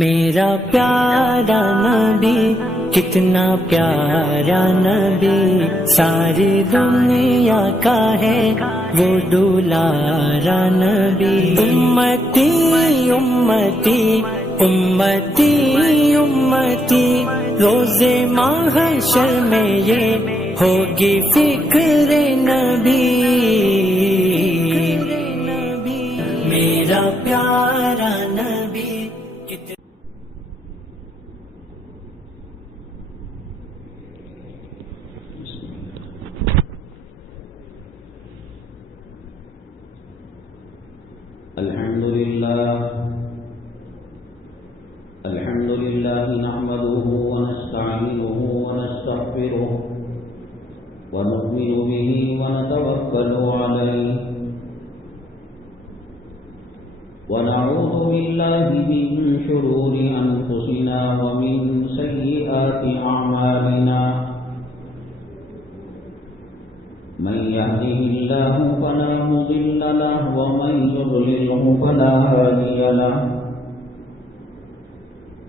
میرا پیارا نبی کتنا پیارا نبی، ساری دنیا کا ہے وہ دولارا نبی۔ امتی امتی امتی امتی، روز محشر میں یہ ہوگی فکر نبی۔ میرا پیارا نبی الحمد لله نحمده ونستعينه ونستغفره ونؤمن به ونتوكل عليه ونعوذ بالله من شرور أنفسنا ومن سيئات أعمالنا، من يهده الله فلا مضل له ومن يضلله فلا هادي له،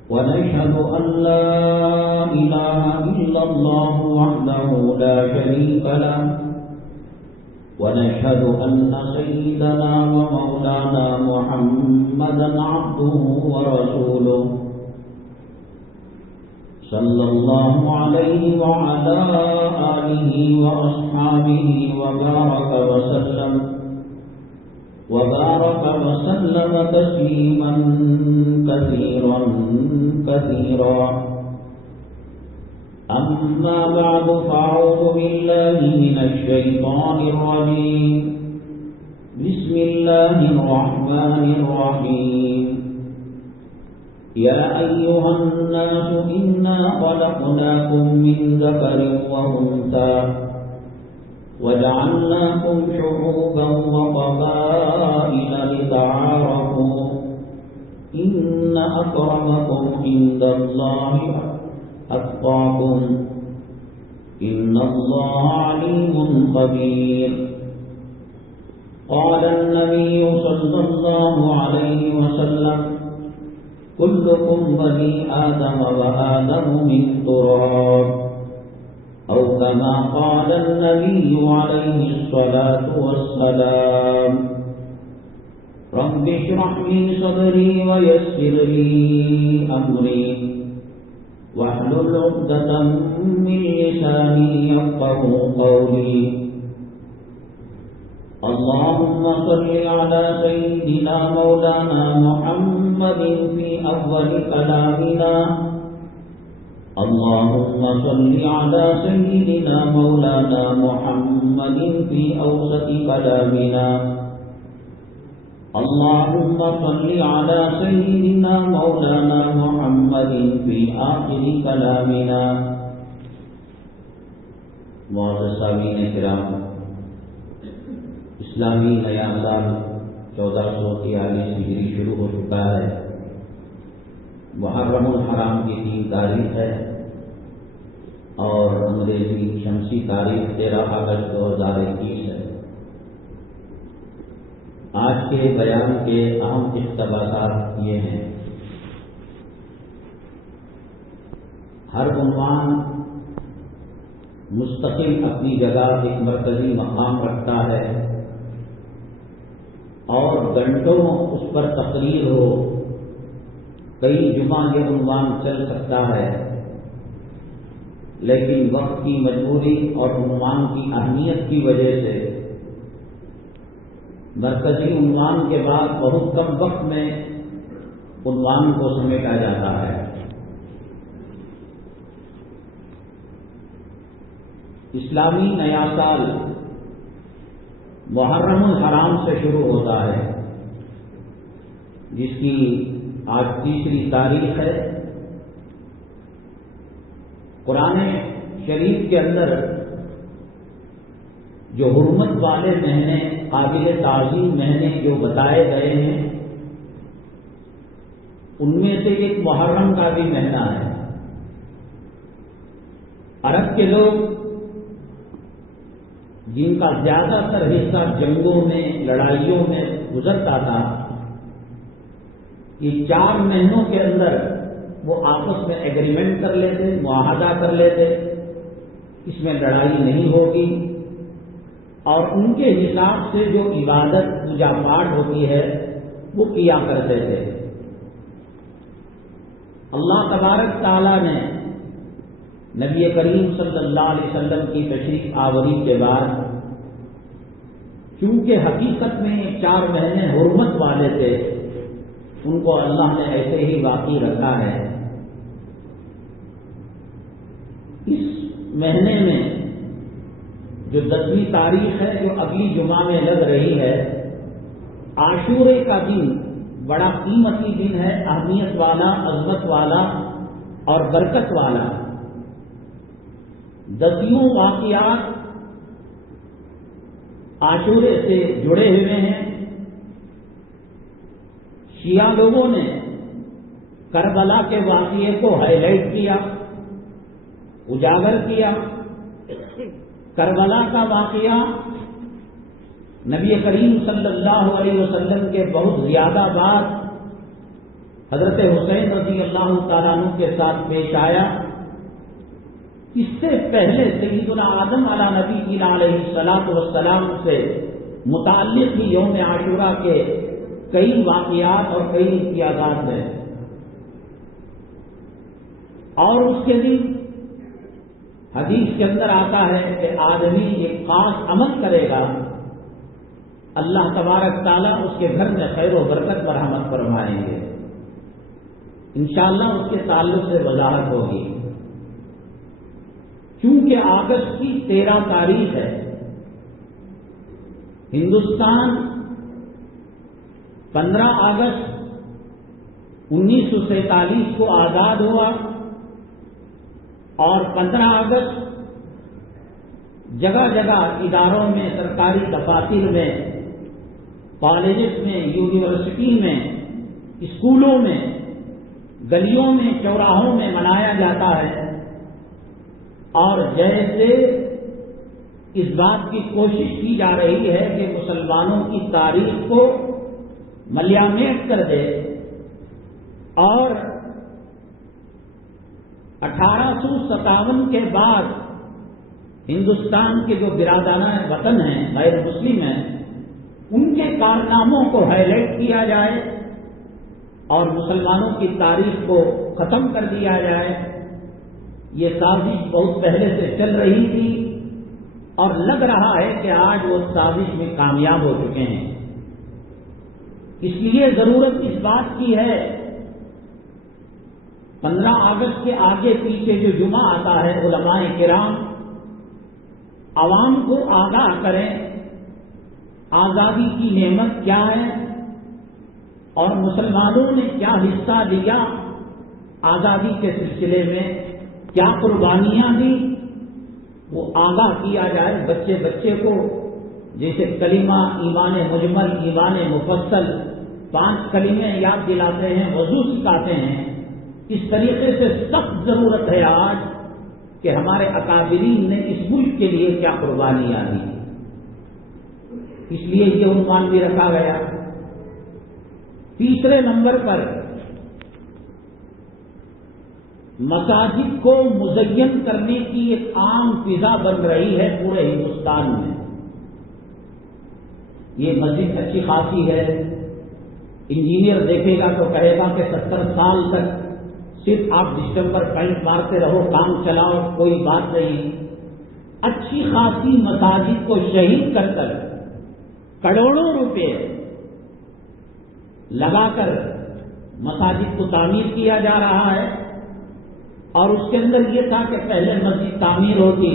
ونشهد أن لا إله إلا الله وحده لا شريك له، ونشهد أن سيدنا ومولانا محمدا عبده ورسوله، صلى الله عليه وعلى آله وأصحابه وبارك وسلم تسليما كثيرا كثيرا. أما بعد، فأعوذ بالله من الشيطان الرجيم. بسم الله الرحمن الرحيم. يا أيها الناس إنا خلقناكم من ذكر وأنثى وجعلناكم شعوبا وقبائل لتعارفوا إن أكرمكم عند الله أتقاكم إن الله عليم خبير. قال النبي صلى الله عليه وسلم: كلكم بني آدم وآدم من تراب، أو كما قال النبي عليه الصلاة والسلام. رب اشرح لي صدري ويسر لي أمري واحلل عقدة من لساني يفقهوا قولي. اللهم صل على سيدنا مولانا محمد في أول كلامنا، اللهم صل على سيدنا مولانا محمد في أوسط كلامنا، اللهم صل على سيدنا مولانا محمد في آخر كلامنا. معزز سامعین کرام، اسلامی نیا سال 1443 ہجری شروع ہو چکا ہے. محرم الحرام کی 3 تاریخ ہے اور انگریزی شمسی تاریخ 13 اگست 2021 ہے. آج کے بیان کے اہم اقتباسات یہ ہیں: ہر عنوان مستقل اپنی جگہ ایک مرکزی مقام رکھتا ہے اور گھنٹوں اس پر تقریر ہو، کئی جمعہ یہ عنوان چل سکتا ہے، لیکن وقت کی مجبوری اور عنوان کی اہمیت کی وجہ سے مرکزی عنوان کے بعد بہت کم وقت میں عنوان کو سمیٹا جاتا ہے. اسلامی نیا سال محرم الحرام سے شروع ہوتا ہے، جس کی آج 3 تاریخ ہے. قرآن شریف کے اندر جو حرمت والے مہینے، قابل تعظیم مہینے جو بتائے گئے ہیں، ان میں سے ایک محرم کا بھی مہینہ ہے. عرب کے لوگ جن کا زیادہ تر حصہ جنگوں میں، لڑائیوں میں گزرتا تھا، یہ 4 مہینوں کے اندر وہ آپس میں ایگریمنٹ کر لیتے، معاہدہ کر لیتے، اس میں لڑائی نہیں ہوگی، اور ان کے حساب سے جو عبادت پوجا پاٹ ہوتی ہے وہ کیا کرتے تھے۔ اللہ تبارک تعالیٰ نے نبی کریم صلی اللہ علیہ وسلم کی تشریف آوری کے بعد، چونکہ حقیقت میں 4 مہینے حرمت والے تھے، ان کو اللہ نے ایسے ہی باقی رکھا ہے۔ اس مہینے میں جو 10ویں تاریخ ہے، جو اگلی جمعہ میں لگ رہی ہے، عاشورے کا دن بڑا قیمتی دن ہے، اہمیت والا، عظمت والا اور برکت والا۔ 10 واقعات عاشورے سے جڑے ہوئے ہیں۔ شیعہ لوگوں نے کربلا کے واقعے کو ہائی لائٹ کیا، اجاگر کیا۔ کربلا کا واقعہ نبی کریم صلی اللہ علیہ وسلم کے بہت زیادہ بعد حضرت حسین رضی اللہ تعالیٰ عنہ کے ساتھ پیش آیا۔ اس سے پہلے سیدنا آدم علیہ نبی علیہ الصلوۃ والسلام سے متعلق ہی یوم عاشورہ کے کئی واقعات اور کئی امتیازات ہیں، اور اس کے دن حدیث کے اندر آتا ہے کہ آدمی ایک خاص عمل کرے گا، اللہ تبارک تعالیٰ اس کے گھر میں خیر و برکت مرحمت فرمائیں گے۔ انشاءاللہ اس کے تعلق سے وضاحت ہوگی۔ چونکہ اگست کی 13 تاریخ ہے، ہندوستان 15 اگست 1947 کو آزاد ہوا، اور 15 اگست جگہ جگہ اداروں میں، سرکاری دفاتر میں، کالجز میں، یونیورسٹی میں، اسکولوں میں، گلیوں میں، چوراہوں میں منایا جاتا ہے۔ اور جیسے اس بات کی کوشش کی جا رہی ہے کہ مسلمانوں کی تاریخ کو ملیامیٹ کر دے، اور 1857 کے بعد ہندوستان کے جو برادرانہ وطن ہیں، غیر مسلم ہیں، ان کے کارناموں کو ہائی لائٹ کیا جائے اور مسلمانوں کی تاریخ کو ختم کر دیا جائے۔ یہ سازش بہت پہلے سے چل رہی تھی، اور لگ رہا ہے کہ آج وہ سازش میں کامیاب ہو چکے ہیں۔ اس لیے ضرورت اس بات کی ہے 15 اگست کے آگے پیچھے جو جمعہ آتا ہے، علماء کرام عوام کو آگاہ کریں آزادی کی نعمت کیا ہے، اور مسلمانوں نے کیا حصہ لیا آزادی کے سلسلے میں، کیا قربانیاں دی، وہ آگاہ کیا جائے بچے بچے کو۔ جیسے کلمہ، ایمان مجمل، ایمان مفصل، 5 کلمے یاد دلاتے ہیں، وضو سکھاتے ہیں۔ اس طریقے سے سخت ضرورت ہے آج کہ ہمارے اکابرین نے اس ملک کے لیے کیا قربانیاں دی۔ اس لیے یہ عنوان بھی رکھا گیا۔ تیسرے نمبر پر مساجد کو مزین کرنے کی ایک عام فضا بن رہی ہے پورے ہندوستان میں۔ یہ مسجد اچھی خاصی ہے، انجینئر دیکھے گا تو کہے گا کہ 70 سال تک صرف آپ ڈسٹمبر پینٹ مارتے رہو، کام چلاؤ، کوئی بات نہیں۔ اچھی خاصی مساجد کو شہید کر کر کروڑوں روپے لگا کر مساجد کو تعمیر کیا جا رہا ہے، اور اس کے اندر یہ تھا کہ پہلے مسجد تعمیر ہوتی،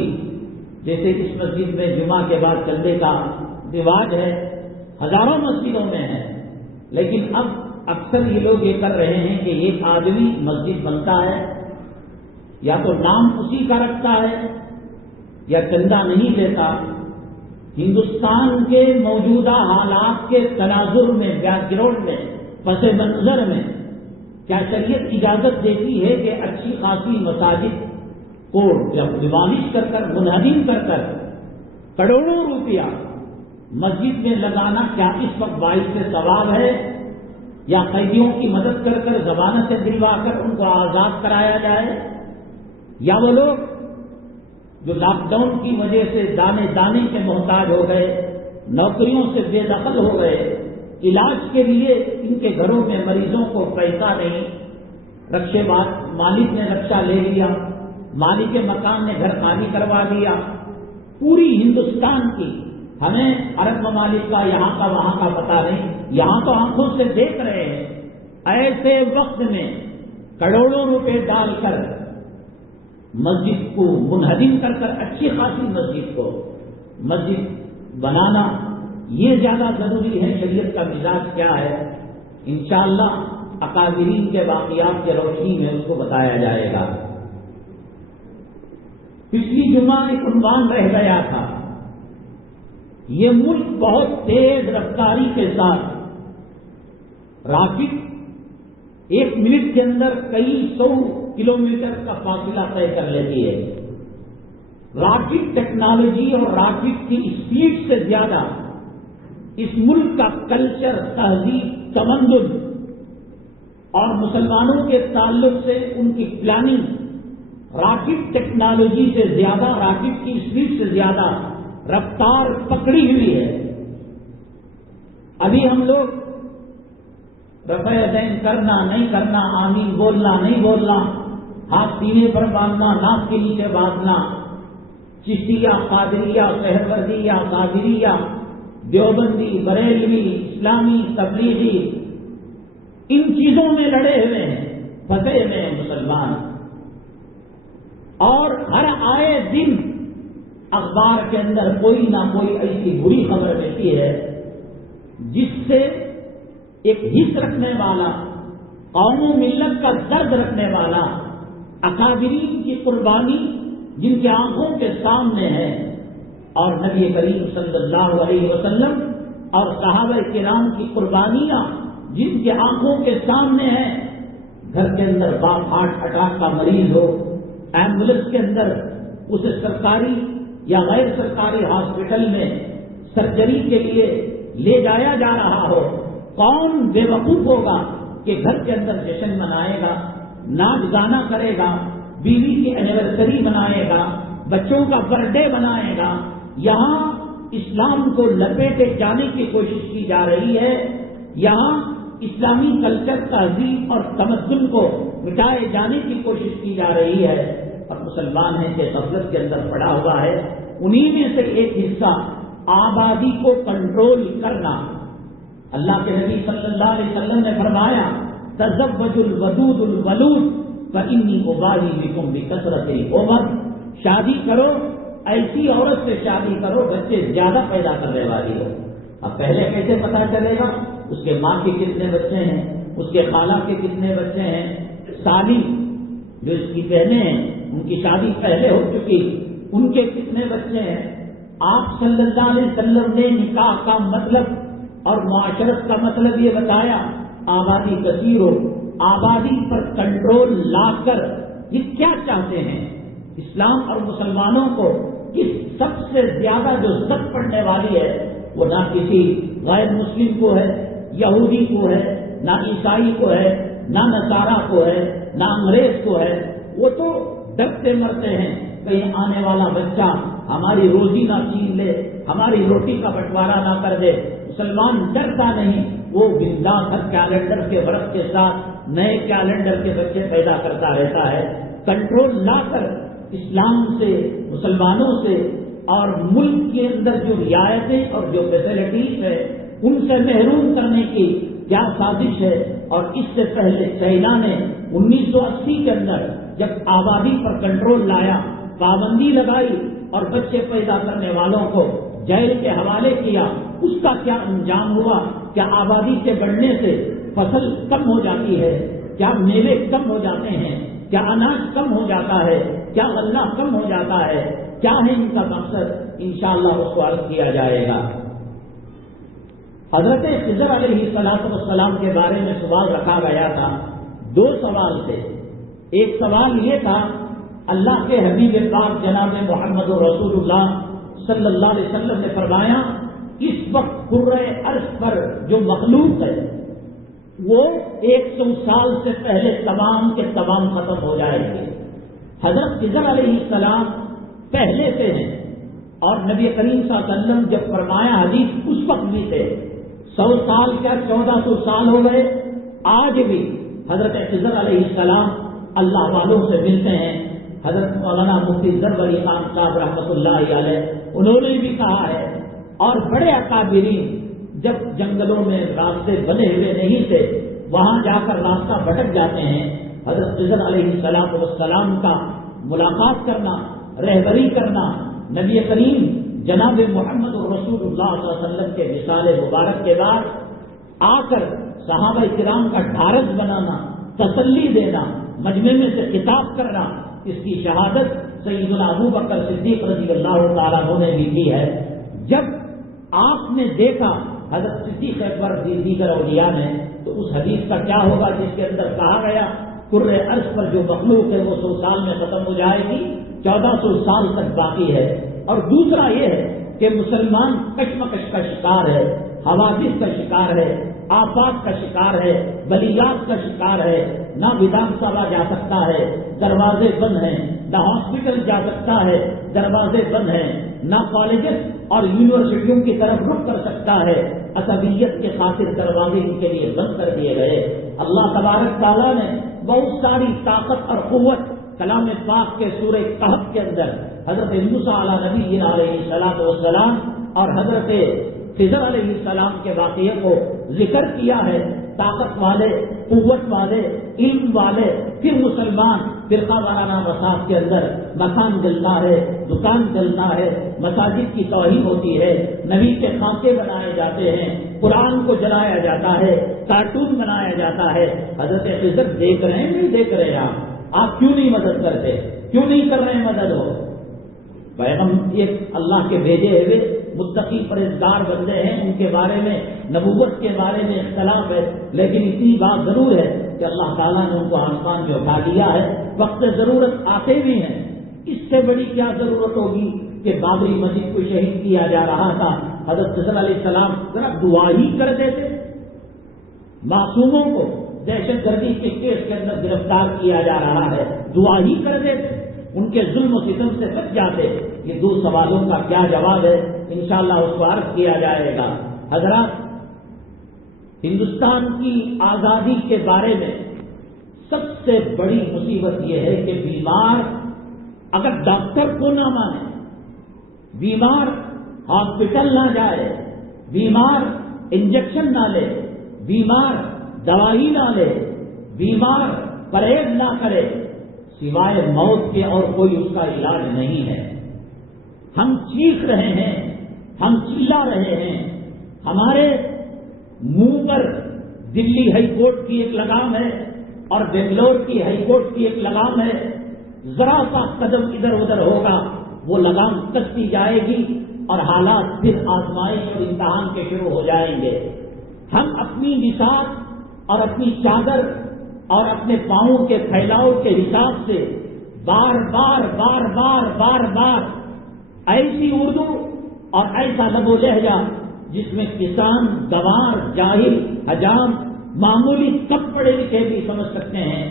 جیسے اس مسجد میں جمعہ کے بعد چندے کا رواج ہے، ہزاروں مسجدوں میں ہے، لیکن اب اکثر یہ لوگ یہ کر رہے ہیں کہ ایک آدمی مسجد بنتا ہے، یا تو نام اسی کا رکھتا ہے یا چندہ نہیں دیتا۔ ہندوستان کے موجودہ حالات کے تناظر میں، بیک گراؤنڈ میں، پس منظر میں کیا شریعت اجازت دیتی ہے کہ اچھی خاصی مساجد کو جب ڈیمالش کر کر، منہدم کر کر کروڑوں روپیہ مسجد میں لگانا کیا اس وقت باعث ثواب ہے؟ یا قیدیوں کی مدد کر کر ضمانت سے دلوا کر ان کو آزاد کرایا جائے، یا وہ لوگ جو لاک ڈاؤن کی وجہ سے دانے دانے کے محتاج ہو گئے، نوکریوں سے بے دخل ہو گئے، علاج کے لیے ان کے گھروں میں مریضوں کو پیسہ نہیں، رکشے مالک نے رکشہ لے لیا، مالک مکان نے گھر خالی کروا دیا، پوری ہندوستان کی، ہمیں عرب ممالک کا یہاں کا وہاں کا پتہ نہیں، یہاں تو آنکھوں سے دیکھ رہے ہیں، ایسے وقت میں کروڑوں روپے ڈال کر مسجد کو منہدم کر کر اچھی خاصی مسجد بنانا یہ زیادہ ضروری ہے۔ شریعت کا مزاج کیا ہے، انشاءاللہ اکابرین کے واقعات کی روشنی میں اس کو بتایا جائے گا۔ پچھلی جمعہ ایک عنوان رہ گیا تھا، یہ ملک بہت تیز رفتاری کے ساتھ راکٹ 1 منٹ کے اندر کئی 100 کلومیٹر کا فاصلہ طے کر لیتی ہے۔ راکٹ ٹیکنالوجی اور راکٹ کی اسپیڈ سے زیادہ اس ملک کا کلچر، تہذیب، تمدن اور مسلمانوں کے تعلق سے ان کی پلاننگ راکٹ ٹیکنالوجی سے زیادہ، راکٹ کی اسپیڈ سے زیادہ رفتار پکڑی ہوئی ہے۔ ابھی ہم لوگ رفع یدین کرنا نہیں کرنا، آمین بولنا نہیں بولنا، ہاتھ سینے پر باندھنا، ناک کے نیچے باندھنا، چشتیہ، قادریہ، سہروردیہ، قادریہ، دیوبندی، بریلوی، اسلامی، تبلیغی، ان چیزوں میں لڑے ہوئے ہیں، پھنسے ہوئے ہیں مسلمان۔ اور ہر آئے دن اخبار کے اندر کوئی نہ کوئی ایسی بری خبر ملتی ہے جس سے ایک حص رکھنے والا، قوم و ملت کا درد رکھنے والا، اکابرین کی قربانی جن کی آنکھوں کے سامنے ہے، اور نبی کریم صلی اللہ علیہ وسلم اور صحابہ کرام کی قربانیاں جن کی آنکھوں کے سامنے ہیں، گھر کے اندر باپ ہارٹ اٹیک کا مریض ہو، ایمبولینس کے اندر اسے سرکاری یا غیر سرکاری ہاسپٹل میں سرجری کے لیے لے جایا جا رہا ہو، کون بے وقوف ہوگا کہ گھر کے اندر جشن منائے گا، ناچ گانا کرے گا، بیوی کی اینیورسری منائے گا، بچوں کا برتھ ڈے منائے گا۔ یہاں اسلام کو لپیٹے جانے کی کوشش کی جا رہی ہے، یہاں اسلامی کلچر، تہذیب اور تمدن کو مٹائے جانے کی کوشش کی جا رہی ہے، اور مسلمان ہیں کہ غفلت کے اندر پڑا ہوا ہے۔ انہی میں سے ایک حصہ آبادی کو کنٹرول کرنا۔ اللہ کے نبی صلی اللہ علیہ وسلم نے فرمایا، تزوجوا الودود الولود فإنی ابالی بکم بکثرت الامم، شادی کرو، ایسی عورت سے شادی کرو بچے زیادہ پیدا کرنے والی ہو۔ اب پہلے کیسے پتا چلے گا اس کے ماں کے کتنے بچے ہیں، اس کے خالہ کے کتنے بچے ہیں، سالی جو اس کی بہنیں ہیں ان کی شادی پہلے ہو چکی، ان کے کتنے بچے ہیں۔ آپ صلی اللہ علیہ وسلم نے نکاح کا مطلب اور معاشرت کا مطلب یہ بتایا، آبادی کثیر ہو، آبادی پر کنٹرول لا کر یہ کیا چاہتے ہیں؟ اسلام اور مسلمانوں کو کس سب سے زیادہ جو سخت پڑنے والی ہے وہ نہ کسی غیر مسلم کو ہے، یہودی کو ہے، نہ عیسائی کو ہے، نہ نصارہ کو ہے، نہ انگریز کو ہے۔ وہ تو ڈرتے مرتے ہیں کہیں آنے والا بچہ ہماری روزی نہ چھین لے، ہماری روٹی کا بٹوارا نہ کر دے۔ مسلمان ڈرتا نہیں، وہ بنداس ہر کیلنڈر کے ورق کے ساتھ نئے کیلنڈر کے بچے پیدا کرتا رہتا ہے۔ کنٹرول لا کر اسلام سے، مسلمانوں سے اور ملک کے اندر جو رعایتیں اور جو فیسلٹیز ہے ان سے محروم کرنے کی کیا سازش ہے۔ اور اس سے پہلے چائنا نے 1980 کے اندر جب آبادی پر کنٹرول لایا، پابندی لگائی اور بچے پیدا کرنے والوں کو جیل کے حوالے کیا، اس کا کیا انجام ہوا؟ کیا آبادی کے بڑھنے سے فصل کم ہو جاتی ہے؟ کیا میوے کم ہو جاتے ہیں؟ کیا اناج کم ہو جاتا ہے؟ کیا غلہ کم ہو جاتا ہے؟ کیا ہے ان کا مقصد؟ انشاءاللہ اس کو عرض کیا جائے گا۔ حضرت خضر علیہ السلام کے بارے میں سوال رکھا گیا تھا، 2 سوال تھے۔ ایک سوال یہ تھا، اللہ کے حبیب پاک جناب محمد رسول اللہ صلی اللہ علیہ وسلم نے فرمایا، اس وقت کرۂ ارض پر جو مخلوق ہے وہ 100 سال سے پہلے تمام کے تمام ختم ہو جائیں گے۔ حضرت خضر علیہ السلام پہلے سے ہیں، اور نبی کریم صلی اللہ علیہ وسلم جب فرمایا حدیث اس وقت بھی تھے، 100 سال کیا 1400 سال ہو گئے، آج بھی حضرت خضر علیہ السلام اللہ والوں سے ملتے ہیں۔ حضرت مولانا مفتی ظفر علی خان صاحب رحمۃ اللہ علیہ انہوں نے بھی کہا ہے، اور بڑے اکابرین جب جنگلوں میں راستے بنے ہوئے نہیں تھے وہاں جا کر راستہ بھٹک جاتے ہیں، حضرت خضر علیہ السلام کا ملاقات کرنا، رہبری کرنا، نبی کریم جناب محمد رسول اللہ صلی اللہ علیہ وسلم کے وصال مبارک کے بعد آ کر صحابہ کرام کا ڈھارس بنانا، تسلی دینا، مجمع میں سے خطاب کرنا، اس کی شہادت سیدنا ابو بکر صدیق رضی اللہ تعالیٰ عنہ نے بھی کی ہے۔ جب آپ نے دیکھا حضرت صدیق اکبر دیگر اولیاء نے، تو اس حدیث کا کیا ہوگا جس کے اندر کہا گیا کرۂ عرض پر جو مخلوق ہے وہ 100 سال میں ختم ہو جائے گی، 1400 سال تک باقی ہے۔ اور دوسرا یہ ہے کہ مسلمان کشمکش کا شکار ہے، حوادث کا شکار ہے، آفات کا شکار ہے، بلیات کا شکار ہے، نہ ودھان سبھا جا سکتا ہے، دروازے بند ہیں، نہ ہاسپٹل جا سکتا ہے، دروازے بند ہیں، نہ کالجز اور یونیورسٹیوں کی طرف رخ کر سکتا ہے، عصبیت کے خاطر دروازے ان کے لیے بند کر دیے گئے۔ اللہ تبارک تعالیٰ نے بہت ساری طاقت اور قوت کلام پاک کے سورہ کہف کے اندر حضرت موسیٰ علیہ نبی علیہ الصلوۃ والسلام اور حضرت خضر علیہ السلام کے واقعے کو ذکر کیا ہے۔ طاقت والے، قوت والے، علم والے، پھر مسلمان فرقہ وارانہ مساج کے اندر مکان جلنا ہے، دکان جلنا ہے، مساجد کی توہین ہوتی ہے، نبی کے خاکے بنائے جاتے ہیں، قرآن کو جلایا جاتا ہے، کارٹون بنایا جاتا ہے۔ حضرت خضر دیکھ رہے ہیں نہیں دیکھ رہے آپ کیوں نہیں مدد کرتے، کیوں نہیں کر رہے ہیں مدد ہو؟ پیغمبر ایک اللہ کے بھیجے ہوئے متقی پرہیزگار بندے ہیں، ان کے بارے میں نبوت کے بارے میں اختلاف ہے، لیکن اتنی بات ضرور ہے کہ اللہ تعالیٰ نے ان کو آسمان میں اٹھا دیا ہے، وقت ضرورت آتے بھی ہیں۔ اس سے بڑی کیا ضرورت ہوگی کہ بابری مسجد کو شہید کیا جا رہا تھا، حضرت خضر علیہ السلام ذرا دعا ہی کر دیتے، معصوموں کو دہشت گردی کے کیس کے اندر گرفتار کیا جا رہا ہے، دعا ہی کر دیتے، ان کے ظلم و ستم سے بچ جاتے۔ یہ دو سوالوں کا کیا جواب ہے انشاءاللہ اس کو عرض کیا جائے گا۔ حضرات، ہندوستان کی آزادی کے بارے میں سب سے بڑی مصیبت یہ ہے کہ بیمار اگر ڈاکٹر کو نہ مانے، بیمار ہاسپٹل نہ جائے، بیمار انجیکشن نہ لے، بیمار دوائی نہ لے، بیمار پرہیز نہ کرے، سوائے موت کے اور کوئی اس کا علاج نہیں ہے۔ ہم چیخ رہے ہیں، ہم چلا رہے ہیں، ہمارے منہ پر دلی ہائی کورٹ کی ایک لگام ہے اور بنگلور کی ہائی کورٹ کی ایک لگام ہے، ذرا سا قدم ادھر ادھر ہوگا وہ لگام کستی جائے گی اور حالات پھر آزمائش اور امتحان کے شروع ہو جائیں گے۔ ہم اپنی بساط اور اپنی چادر اور اپنے پاؤں کے پھیلاؤ کے حساب سے بار بار بار بار بار بار ایسی اردو اور ایسا لب و لہجہ جس میں کسان، گوار، جاہل، حجام، معمولی کم پڑھے لکھے بھی سمجھ سکتے ہیں،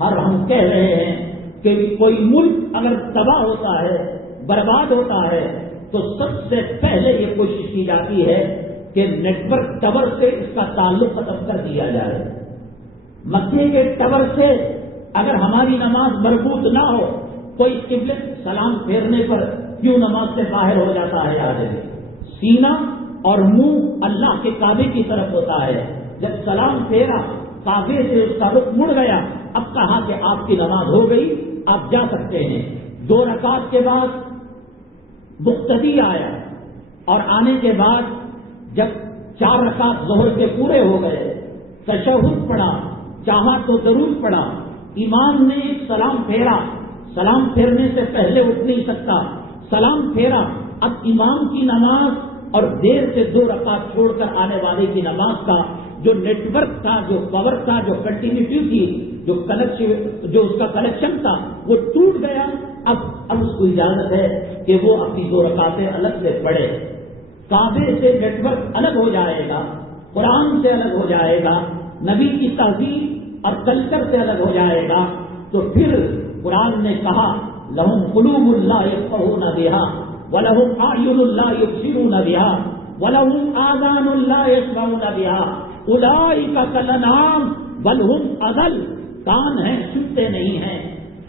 ہر ہم کہہ رہے ہیں کہ کوئی ملک اگر تباہ ہوتا ہے، برباد ہوتا ہے، تو سب سے پہلے یہ کوشش کی جاتی ہے کہ نیٹ ورک ٹاور سے اس کا تعلق ختم کر دیا جائے۔ مکے کے ٹاور سے اگر ہماری نماز مربوط نہ ہو، کوئی قبلت سلام پھیرنے پر کیوں نماز سے باہر ہو جاتا ہے آدمی، سینہ اور منہ اللہ کے کعبے کی طرف ہوتا ہے، جب سلام پھیرا کعبے سے اس کا رخ مڑ گیا، اب کہا کہ آپ کی نماز ہو گئی، آپ جا سکتے ہیں۔ 2 رکعت کے بعد مقتدی آیا اور آنے کے بعد جب 4 رکعت ظہر کے پورے ہو گئے، تشہد پڑھا، چاہا تو درود پڑھا، امام نے ایک سلام پھیرا، سلام پھیرنے سے پہلے اٹھ نہیں سکتا، سلام پھیرا، اب امام کی نماز اور دیر سے 2 رکعت چھوڑ کر آنے والے کی نماز کا جو نیٹ ورک تھا، جو پاور تھا، جو کنٹینیوٹی تھی، جو اس کا کنیکشن تھا، وہ ٹوٹ گیا۔ اب اس کو اجازت ہے کہ وہ اپنی 2 رکعتیں الگ سے پڑھے، کعبے سے نیٹ ورک الگ ہو جائے گا، قرآن سے الگ ہو جائے گا، نبی کی تہذیب اور کلچر سے الگ ہو جائے گا تو پھر قرآن نے کہا لہم قلوب لا یفقہون بہا ولہم اعین لا یبصرون بہا ولہم آذان لا یسمعون بہا اولئک کالانعام بل ہم اضل. کان ہیں سنتے نہیں ہیں،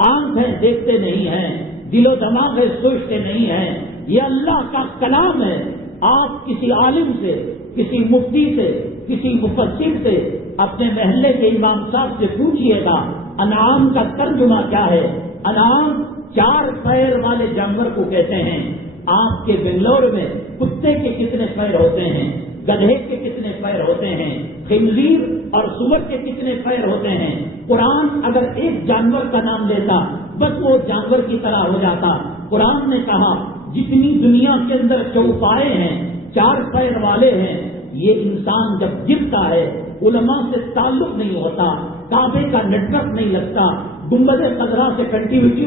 آنکھ ہیں دیکھتے نہیں ہیں، دل و دماغ ہے سوچتے نہیں ہیں. یہ اللہ کا کلام ہے. آپ کسی عالم سے، کسی مفتی سے، کسی مفسر سے، اپنے محلے کے امام صاحب سے پوچھئے گا انعام کا ترجمہ کیا ہے. انعام 4 پیر والے جانور کو کہتے ہیں. آپ کے بنگلور میں کتے کے کتنے پیر ہوتے ہیں، گدھے کے کتنے پیر ہوتے ہیں، خنزیر اور سور کے کتنے پیر ہوتے ہیں. قرآن اگر ایک جانور کا نام لیتا بس وہ جانور کی طرح ہو جاتا. قرآن نے کہا جتنی دنیا کے اندر چوپائے ہیں 4 پیر والے ہیں، یہ انسان جب گرتا ہے علماء سے تعلق نہیں ہوتا، کعبے کا نیٹ ورک نہیں لگتا، گنبد خضرا سے کنٹینیوٹی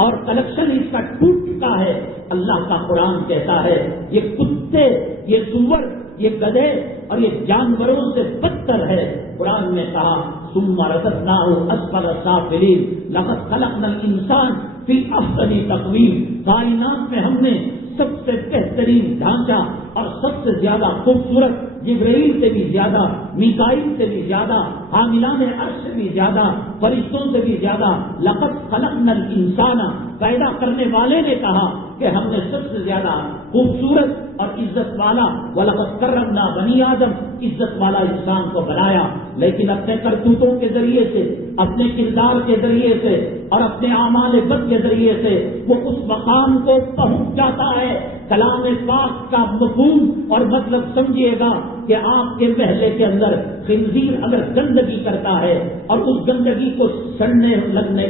اور کلیکشن اس کا ٹوٹ چکا ہے. اللہ کا قرآن کہتا ہے یہ کتے، یہ سور، یہ گدھے اور یہ جانوروں سے بدتر ہے. قرآن نے کہا ثم رددناہ اسفل سافلین لقد خلقنا الانسان فی احسن تقویم. کائنات میں ہم نے سب سے بہترین ڈھانچہ اور سب سے زیادہ خوبصورت، جبرائیل سے بھی زیادہ، میکائیل سے بھی زیادہ، حاملان عرش سے بھی زیادہ، فرشتوں سے بھی زیادہ. لقد خلقنا الانسان، پیدا کرنے والے نے کہا کہ ہم نے سب سے زیادہ خوبصورت اور عزت والا وَلَقَدْ كَرَّمْنَا بَنِي آدم، عزت والا انسان کو بنایا. لیکن اپنے کرتوتوں کے ذریعے سے، اپنے کردار کے ذریعے سے اور اپنے اعمال بد کے ذریعے سے وہ اس مقام کو پہنچ جاتا ہے. کلام پاک کا مفہوم اور مطلب سمجھیے گا کہ آپ کے محلے کے اندر خنزیر اگر گندگی کرتا ہے اور اس گندگی کو سڑنے لگنے،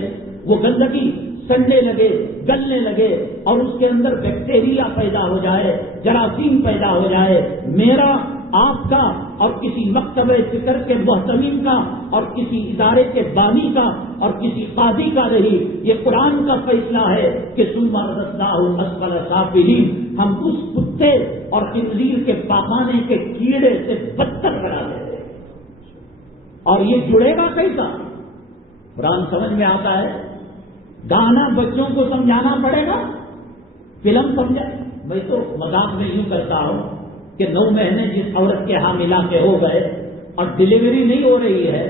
وہ گندگی سڑنے لگے، گلنے لگے اور اس کے اندر بیکٹیریا پیدا ہو جائے، جراثیم پیدا ہو جائے، میرا، آپ کا اور کسی مکتبہ فکر کے محتمین کا اور کسی ادارے کے بانی کا اور کسی قاضی کا نہیں. یہ قرآن کا فیصلہ ہے کہ ثم رددناہ اسفل سافلین، ہم اس کتے اور خنزیر کے پاخانے کے کیڑے سے بدتر بنا دیتے ہیں. اور یہ جڑے گا کیسا؟ قرآن سمجھ میں آتا ہے. گانا بچوں کو سمجھانا پڑے گا، فلم سمجھا. میں تو مذاق میں یوں کرتا ہوں کہ 9 مہینے جس عورت کے حاملہ کے ہو گئے اور ڈلیوری نہیں ہو رہی ہے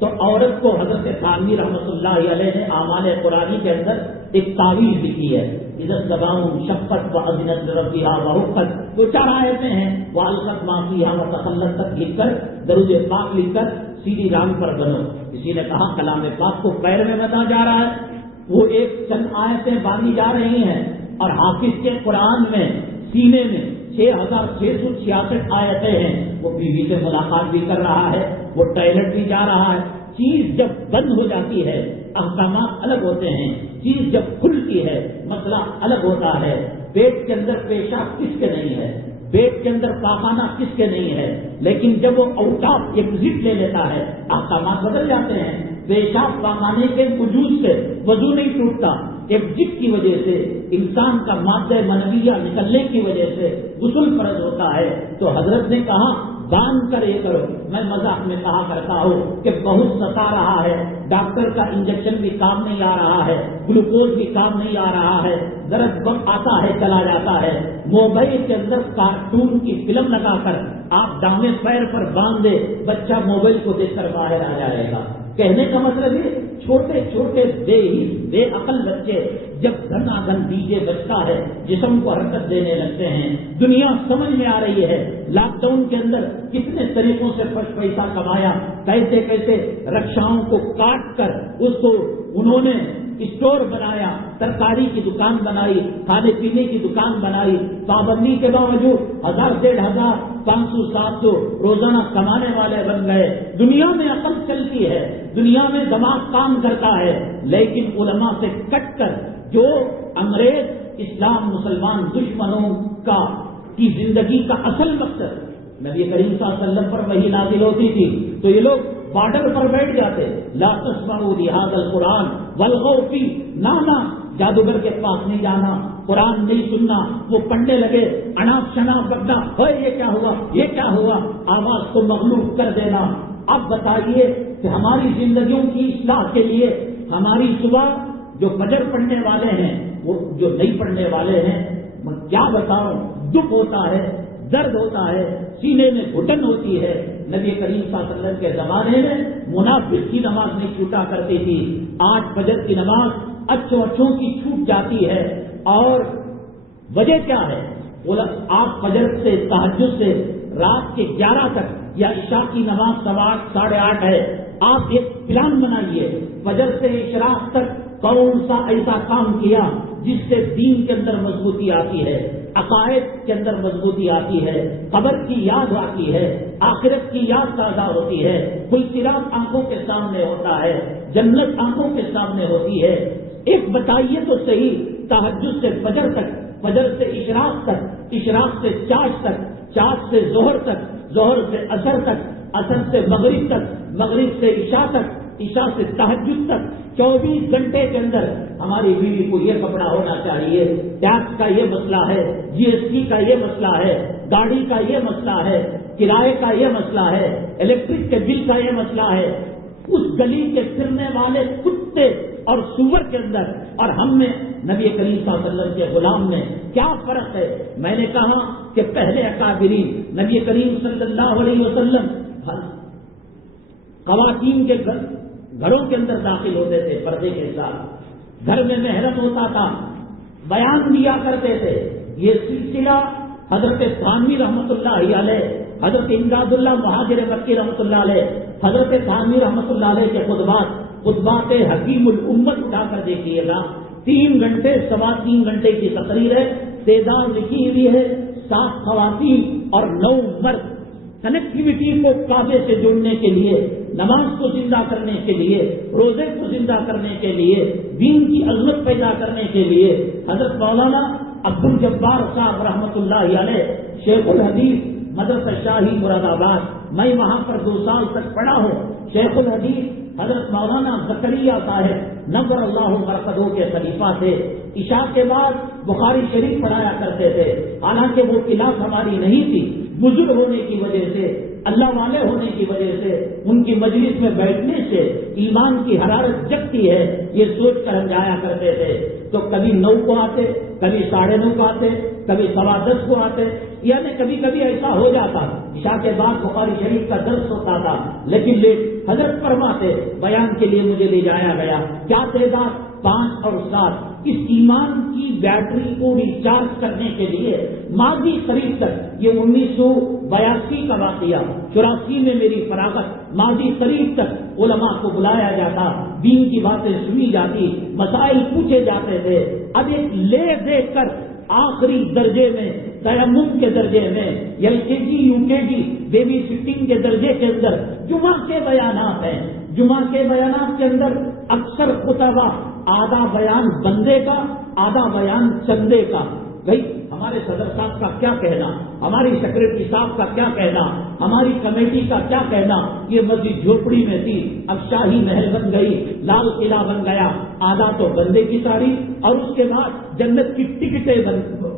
تو عورت کو حضرت تھانوی رحمۃ اللہ علیہ نے اعمال قرآنی کے اندر ایک تعویذ لکھی ہے. عزت لگاؤں شفقت و عزت ربیہ و حقت، وہ 4 آیتیں ہیں. والقت معافیہ و تخلت تک لکھ کر، درود پاک لکھ کر سیدھی رام پر بنو. کسی نے کہا کلام پاک کو پیر میں بتا جا رہا ہے. وہ ایک چند آیتیں باندھی جا رہی ہیں اور حافظ کے قرآن میں سینے میں 6666 آیتیں ہیں. وہ بیوی سے ملاقات بھی کر رہا ہے، وہ ٹوائلٹ بھی جا رہا ہے. چیز جب بند ہو جاتی ہے احکامات الگ ہوتے ہیں، چیز جب کھلتی ہے مسئلہ الگ ہوتا ہے. پیٹ کے اندر پیشاب کس کے نہیں ہے، پیٹ کے اندر پاخانہ کس کے نہیں ہے، لیکن جب وہ آؤٹ آف ایگزٹ لے لیتا ہے احکامات بدل جاتے ہیں. پیشاب پاخانے کے وجود سے وضو نہیں ٹوٹتا، ایگزٹ کی وجہ سے، انسان کا مادہ منویہ نکلنے کی وجہ سے غسل فرض ہوتا ہے. تو حضرت نے کہا باندھ کر یہ کرو. میں مذاق میں کہا کرتا ہوں کہ بہت ستا رہا ہے، ڈاکٹر کا انجیکشن بھی کام نہیں آ رہا ہے، گلوکوز بھی کام نہیں آ رہا ہے، درد وقت آتا ہے چلا جاتا ہے. موبائل کے اندر کارٹون کی فلم لگا کر آپ دامے پیر پر باندھ دے، بچہ موبائل کو دیکھ کر باہر آ جائے گا. کہنے کا مطلب یہ چھوٹے چھوٹے بے عقل بچے جب گھنا گھن ڈیجے بجتا ہے جسم کو حرکت دینے لگتے ہیں. دنیا سمجھ میں آ رہی ہے. لاک ڈاؤن کے اندر کتنے طریقوں سے پیسہ کمایا، کیسے کیسے رکشاؤں کو کاٹ کر اس کو انہوں نے اسٹور بنایا، ترکاری کی دکان بنائی، کھانے پینے کی دکان بنائی. پابندی کے باوجود 1000 1500 500 700 روزانہ کمانے والے بن گئے. دنیا میں عقل چلتی ہے، دنیا میں دماغ کام کرتا ہے، لیکن علماء سے کٹ کر جو انگریز اسلام مسلمان دشمنوں کی زندگی کا اصل مقصد نبی کریم صلی اللہ علیہ وسلم پر وحی نازل ہوتی تھی تو یہ لوگ بارڈر پر بیٹھ جاتے. لا تسمعوا لهذا القرآن والغوا فيه، نانا جادوگر کے پاس نہیں جانا، قرآن نہیں سننا. وہ پڑھنے لگے اناپ شناپ بکنا، یہ کیا ہوا، یہ کیا ہوا، آواز کو مغلوب کر دینا. اب بتائیے کہ ہماری زندگیوں کی اصلاح کے لیے ہماری صبح جو فجر پڑھنے والے ہیں وہ جو نہیں پڑھنے والے ہیں، میں کیا بتاؤں، دکھ ہوتا ہے، درد ہوتا ہے، سینے میں گھٹن ہوتی ہے۔ نبی کریم صلی اللہ علیہ وسلم کے زمانے میں منافق کی نماز نہیں چھوٹا کرتی تھی، 8 فجر کی نماز اچھوں کی چھوٹ جاتی ہے۔ اور وجہ کیا ہے؟ آپ فجر سے تہجد سے رات کے 11 تک یا عشاء کی نماز 8:15 ساڑھے 8 ہے، آپ ایک پلان بنائیے، فجر سے اشراق تک کون سا ایسا کام کیا جس سے دین کے اندر مضبوطی آتی ہے، عقائد کے اندر مضبوطی آتی ہے، قبر کی یاد آتی ہے، آخرت کی یاد تازہ ہوتی ہے، کوئی صراط آنکھوں کے سامنے ہوتا ہے، جنت آنکھوں کے سامنے ہوتی ہے۔ ایک بتائیے تو صحیح، تہجد سے فجر تک، فجر سے اشراق تک، اشراق سے چاش تک، چاش سے ظہر تک، ظہر سے عصر تک، عصر سے مغرب تک، مغرب سے عشاء تک، عشاء سے تہجد تک، 24 گھنٹے کے اندر ہماری بیوی کو یہ کپڑا ہونا چاہیے، ٹیکس کا یہ مسئلہ ہے، GST کا یہ مسئلہ ہے، گاڑی کا یہ مسئلہ ہے، کرائے کا یہ مسئلہ ہے، الیکٹرک کے بل کا یہ مسئلہ ہے۔ اس گلی کے پھرنے والے کتے اور سور کے اندر اور ہم میں نبی کریم صلی اللہ علیہ وسلم کے غلام میں کیا فرق ہے؟ میں نے کہا کہ پہلے اکابرین نبی کریم صلی اللہ علیہ وسلم خواتین کے گھروں کے اندر داخل ہوتے تھے پردے کے ساتھ، گھر میں محرم ہوتا تھا، بیان دیا کرتے تھے۔ یہ سلسلہ حضرت تھانوی رحمۃ اللہ علیہ، حضرت امداد اللہ مہاجر مکی رحمۃ اللہ علیہ، حضرت تھانوی رحمۃ اللہ علیہ کے خطبات حکیم الامت اٹھا کر دیکھیے گا، 3 گھنٹے 3.25 گھنٹے کی تقریر ہے، تعداد لکھی ہوئی ہے 7 خواتین اور 9 مرد، کنیکٹیویٹی کو کعبے سے جوڑنے کے لیے، نماز کو زندہ کرنے کے لیے، روزے کو زندہ کرنے کے لیے، دین کی عظمت پیدا کرنے کے لیے۔ حضرت مولانا عبدالجبار صاحب رحمۃ اللہ علیہ شیخ الحدیث مدرسہ شاہی مراد آباد، میں وہاں پر 2 سال تک پڑھا ہوں۔ شیخ الحدیث حضرت مولانا زکریا صاحب نور اللہ مرقدہ کے خلیفہ تھے، عشاء کے بعد بخاری شریف پڑھایا کرتے تھے، حالانکہ وہ کلاس ہماری نہیں تھی، بزرگ ہونے کی وجہ سے، اللہ والے ہونے کی وجہ سے، ان کی مجلس میں بیٹھنے سے ایمان کی حرارت جگتی ہے، یہ سوچ کر ہم جایا کرتے تھے۔ تو کبھی 9 کو آتے، کبھی 9:30 کو آتے، کبھی 10:15 کو آتے، یعنی کبھی کبھی ایسا ہو جاتا عشاء کے بعد بخاری شریف کا درس ہوتا تھا لیکن لیٹ۔ حضرت فرماتے بیان کے لیے مجھے لے جایا گیا، کیا تعداد 5 اور 7، اس ایمان کی بیٹری کو ریچارج کرنے کے لیے ماضی قریب تک، یہ 1982 کا واقعہ، 84 میں میری فراغت، ماضی قریب تک علماء کو بلایا جاتا، دین کی باتیں سنی جاتی، مسائل پوچھے جاتے تھے۔ اب ایک لے دے کر آخری درجے میں، تیمم کے درجے میں، LKG UKG بیبی سٹنگ کے درجے کے اندر جمعہ کے بیانات ہیں۔ جمعہ کے بیانات کے اندر اکثر خطبہ آدھا بیان بندے کا، آدھا بیان چندے کا۔ بھائی ہمارے صدر صاحب کا کیا کہنا، ہماری سیکرٹری صاحب کا کیا کہنا، ہماری کمیٹی کا کیا کہنا، یہ مسجد جھوپڑی میں تھی، اب شاہی محل بن گئی، لال قلعہ بن گیا، آدھا تو بندے کی تعریف، اور اس کے بعد جنت کی ٹکٹیں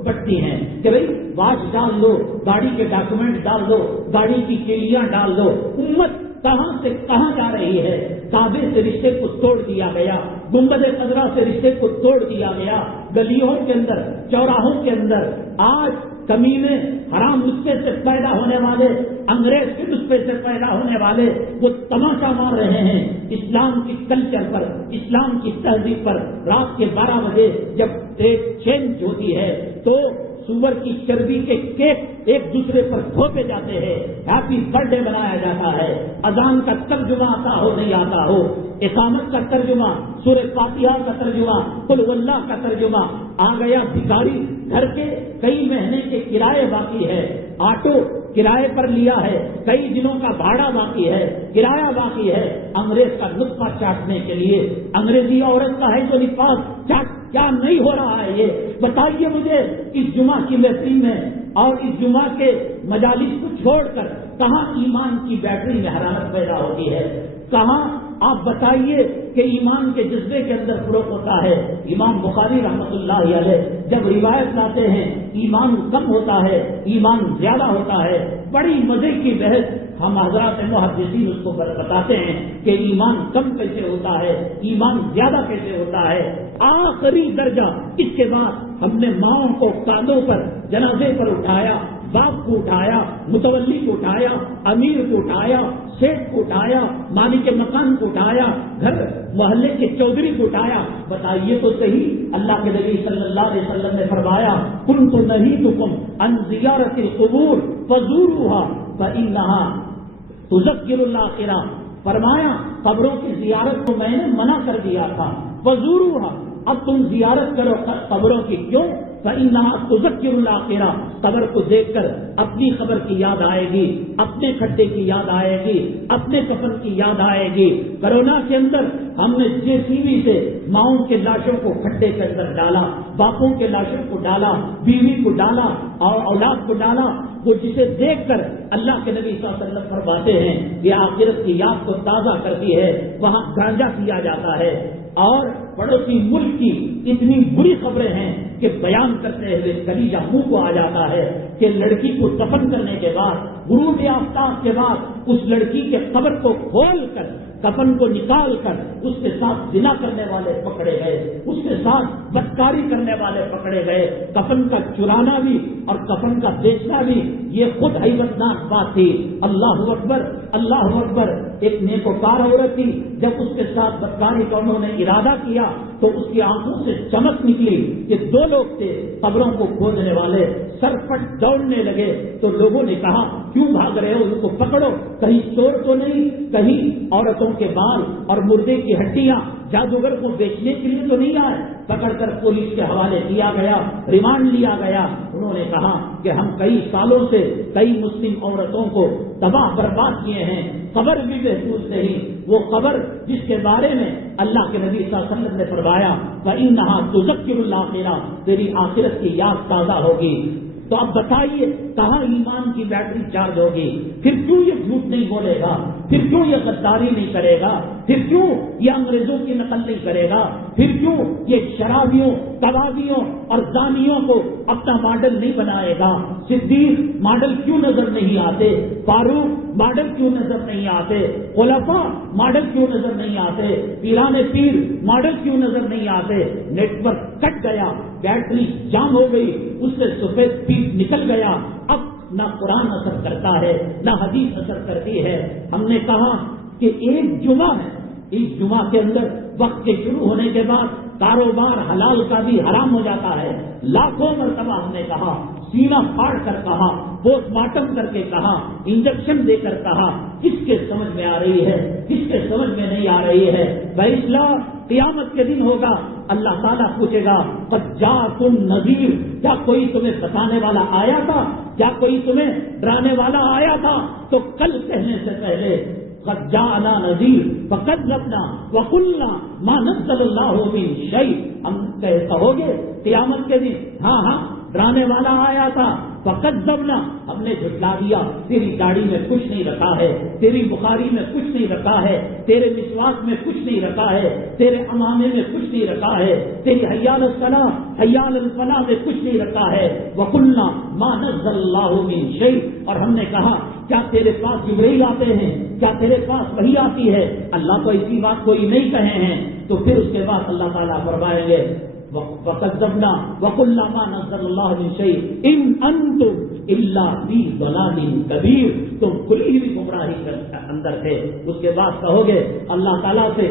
بٹتی ہیں کہ بھائی واچ ڈال دو، گاڑی کے ڈاکومنٹ ڈال دو، گاڑی کی کلیاں ڈال دو۔ امت کہاں سے کہاں جا رہی ہے؟ کعبے سے رشتے کو توڑ دیا گیا، گنبد خضرا سے رشتے کو توڑ دیا گیا، گلیوں کے اندر، چوراہوں کے اندر آج کمینے، حرام نسخے سے پیدا ہونے والے، انگریز کے نسخے سے پیدا ہونے والے، وہ تماشا مار رہے ہیں اسلام کی کلچر پر، اسلام کی تہذیب پر۔ رات کے 12 بجے جب چینج ہوتی ہے تو سور کی چربی کے کیک ایک دوسرے پر تھوپے جاتے ہیں، ہیپی برتھ ڈے منایا جاتا ہے، اذان کا ترجمہ آتا ہو نہیں آتا ہو، اقامت کا ترجمہ، سورہ فاتحہ کا ترجمہ، قل هو اللہ کا ترجمہ آ گیا۔ بھکاری گھر کے کئی مہینے کے کرائے باقی ہے، آٹو کرائے پر لیا ہے، کئی دنوں کا بھاڑا باقی ہے، کرایہ باقی ہے، انگریز کا نطفہ چاٹنے کے لیے، انگریزی عورت کا ہے جو نفاذ چاٹ کیا نہیں ہو رہا ہے؟ یہ بتائیے مجھے، اس جمعہ کی محفل میں اور اس جمعہ کے مجالس کو چھوڑ کر کہاں ایمان کی بیٹری میں حرارت پیدا ہوتی ہے؟ کہاں آپ بتائیے کہ ایمان کے جذبے کے اندر فروغ ہوتا ہے؟ امام بخاری رحمۃ اللہ علیہ جب روایت لاتے ہیں ایمان کم ہوتا ہے، ایمان زیادہ ہوتا ہے، بڑی مزے کی بحث ہم حضرات محدثین اس کو بتاتے ہیں کہ ایمان کم کیسے ہوتا ہے، ایمان زیادہ کیسے ہوتا ہے۔ آخری درجہ اس کے بعد ہم نے ماؤں کو کاندھوں پر جنازے پر اٹھایا، باپ کو اٹھایا، متولی کو اٹھایا، امیر کو اٹھایا، سیٹ کو اٹھایا، مالک مکان کو اٹھایا، گھر محلے کے چودھری کو اٹھایا۔ بتائیے تو صحیح، اللہ کے نبی صلی اللہ علیہ وسلم نے فرمایا کنت نہیتکم عن زیارت القبور فزوروها فإنها تذکر الآخرہ۔ فرمایا قبروں کی زیارت کو میں نے منع کر دیا تھا، فزوروها، اب تم زیارت کرو قبروں کی، کیوں؟ فإنها تذکر الآخرہ، قبر کو دیکھ کر اپنی قبر کی یاد آئے گی، اپنے کھڈے کی یاد آئے گی، اپنے کفن کی یاد آئے گی۔ کرونا کے اندر ہم نے JCB سے ماؤں کے لاشوں کو کھڈے کے اندر ڈالا، باپوں کے لاشوں کو ڈالا، بیوی کو ڈالا اور اولاد کو ڈالا، وہ جسے دیکھ کر اللہ کے نبی صلی اللہ علیہ وسلم فرماتے ہیں یہ آخرت کی یاد کو تازہ کرتی ہے۔ وہاں گانجا کیا جاتا ہے اور پڑوسی ملک کی اتنی بری خبریں ہیں کہ بیان کرتے ہوئے کلیجہ منہ کو آ جاتا ہے کہ لڑکی کو دفن کرنے کے بعد، غروب آفتاب کے بعد اس لڑکی کے قبر کو کھول کر، کفن کو نکال کر اس کے ساتھ زنا کرنے والے پکڑے گئے، اس کے ساتھ بدکاری کرنے والے پکڑے گئے، کفن کا چرانا بھی اور کفن کا بیچنا بھی یہ خود حیبتناک بات تھی۔ اللہ اکبر، اللہ اکبر۔ ایک نیکوکار عورت تھی، جب اس کے ساتھ بدکاری کا انہوں نے ارادہ کیا تو اس کی آنکھوں سے چمک نکلی کہ دو لوگ تھے قبروں کو کھودنے والے، سر پٹ دوڑنے لگے تو لوگوں نے کہا کیوں بھاگ رہے ہو، ان کو پکڑو، کہیں چور تو نہیں، کہیں عورتوں کے بال اور مردے کی ہڈیاں جادوگر کو بیچنے کے لیے تو نہیں آئے۔ پکڑ کر پولیس کے حوالے کیا گیا، ریمانڈ لیا گیا۔ انہوں نے کہا کہ ہم کئی سالوں سے کئی مسلم عورتوں کو تباہ برباد کیے ہیں، قبر بھی محفوظ نہیں، وہ قبر جس کے بارے میں اللہ کے نبی صلی اللہ علیہ وسلم نے فرمایا فَإِنَّهَا تُذَكِّرُ الْآخِرَةَ، تیری آخرت کی یاد تازہ ہوگی۔ تو اب بتائیے کہاں ایمان کی بیٹری چارج ہوگی؟ پھر کیوں یہ جھوٹ نہیں بولے گا؟ پھر کیوں یہ غداری نہیں کرے گا؟ پھر کیوں یہ انگریزوں کی نقل نہیں کرے گا؟ پھر کیوں یہ شرابیوں، کبابیوں اور زانیوں کو اپنا ماڈل نہیں بنائے گا؟ صدیق ماڈل کیوں نظر نہیں آتے؟ فاروق ماڈل کیوں نظر نہیں آتے؟ خلفاء ماڈل کیوں نظر نہیں آتے؟ پیران پیر ماڈل کیوں نظر نہیں آتے؟ نیٹ ورک کٹ گیا، بیٹری جام ہو گئی، اس سے سفید پیٹ نکل گیا، اب نہ قرآن اثر کرتا ہے نہ حدیث اثر کرتی ہے۔ ہم نے کہا کہ ایک جمعہ ہے، اس جمعہ کے اندر وقت کے شروع ہونے کے بعد کاروبار حلال کا بھی حرام ہو جاتا ہے۔ لاکھوں مرتبہ ہم نے کہا، سینہ پھاڑ کر کہا، پوسٹ مارٹم کر کے کہا، انجیکشن دے کر کہا، کس کے سمجھ میں آ رہی ہے، کس کے سمجھ میں نہیں آ رہی ہے؟ فیصلہ قیامت کے دن ہوگا، اللہ تعالیٰ پوچھے گا قد جاءکم نذیر، کیا کوئی تمہیں بتانے والا آیا تھا؟ کیا کوئی تمہیں ڈرانے والا آیا تھا؟ تو کل کہنے سے پہلے قد جاءنا نذیر فکذبنا وقلنا ما نزل اللہ من شیء، ہم کہو گے قیامت کے دن ہاں ہاں ڈرانے والا آیا تھا، فکذبنا، ہم نے جھٹلا دیا، تیری داڑھی میں کچھ نہیں رکھا ہے، تیری بخاری میں کچھ نہیں رکھا ہے، تیرے مسواک میں کچھ نہیں رکھا ہے، تیرے امامے میں کچھ نہیں رکھا ہے، تیری حی علی الصلاۃ حی علی الفلاح میں کچھ نہیں رکھا ہے، وقلنا ما نزل اللہ من شیء، اور ہم نے کہا کیا تیرے پاس جبرائیل آتے ہیں، کیا تیرے پاس وحی آتی ہے؟ اللہ کو ایسی بات کوئی نہیں کہے ہیں۔ تو پھر اس کے بعد اللہ تعالیٰ فرمائیں گے وَقَذَّبْنَا وَقُلْنَا مَا نَزَّلَ اللَّهُ مِن شَيْءٍ إِنْ أَنْتُمْ إِلَّا فِي ضَلَالٍ كَبِيرٍ، تم کھلی ہوئی گمراہی کے اندر تھے۔ اس کے بعد کہو گے اللہ تعالیٰ سے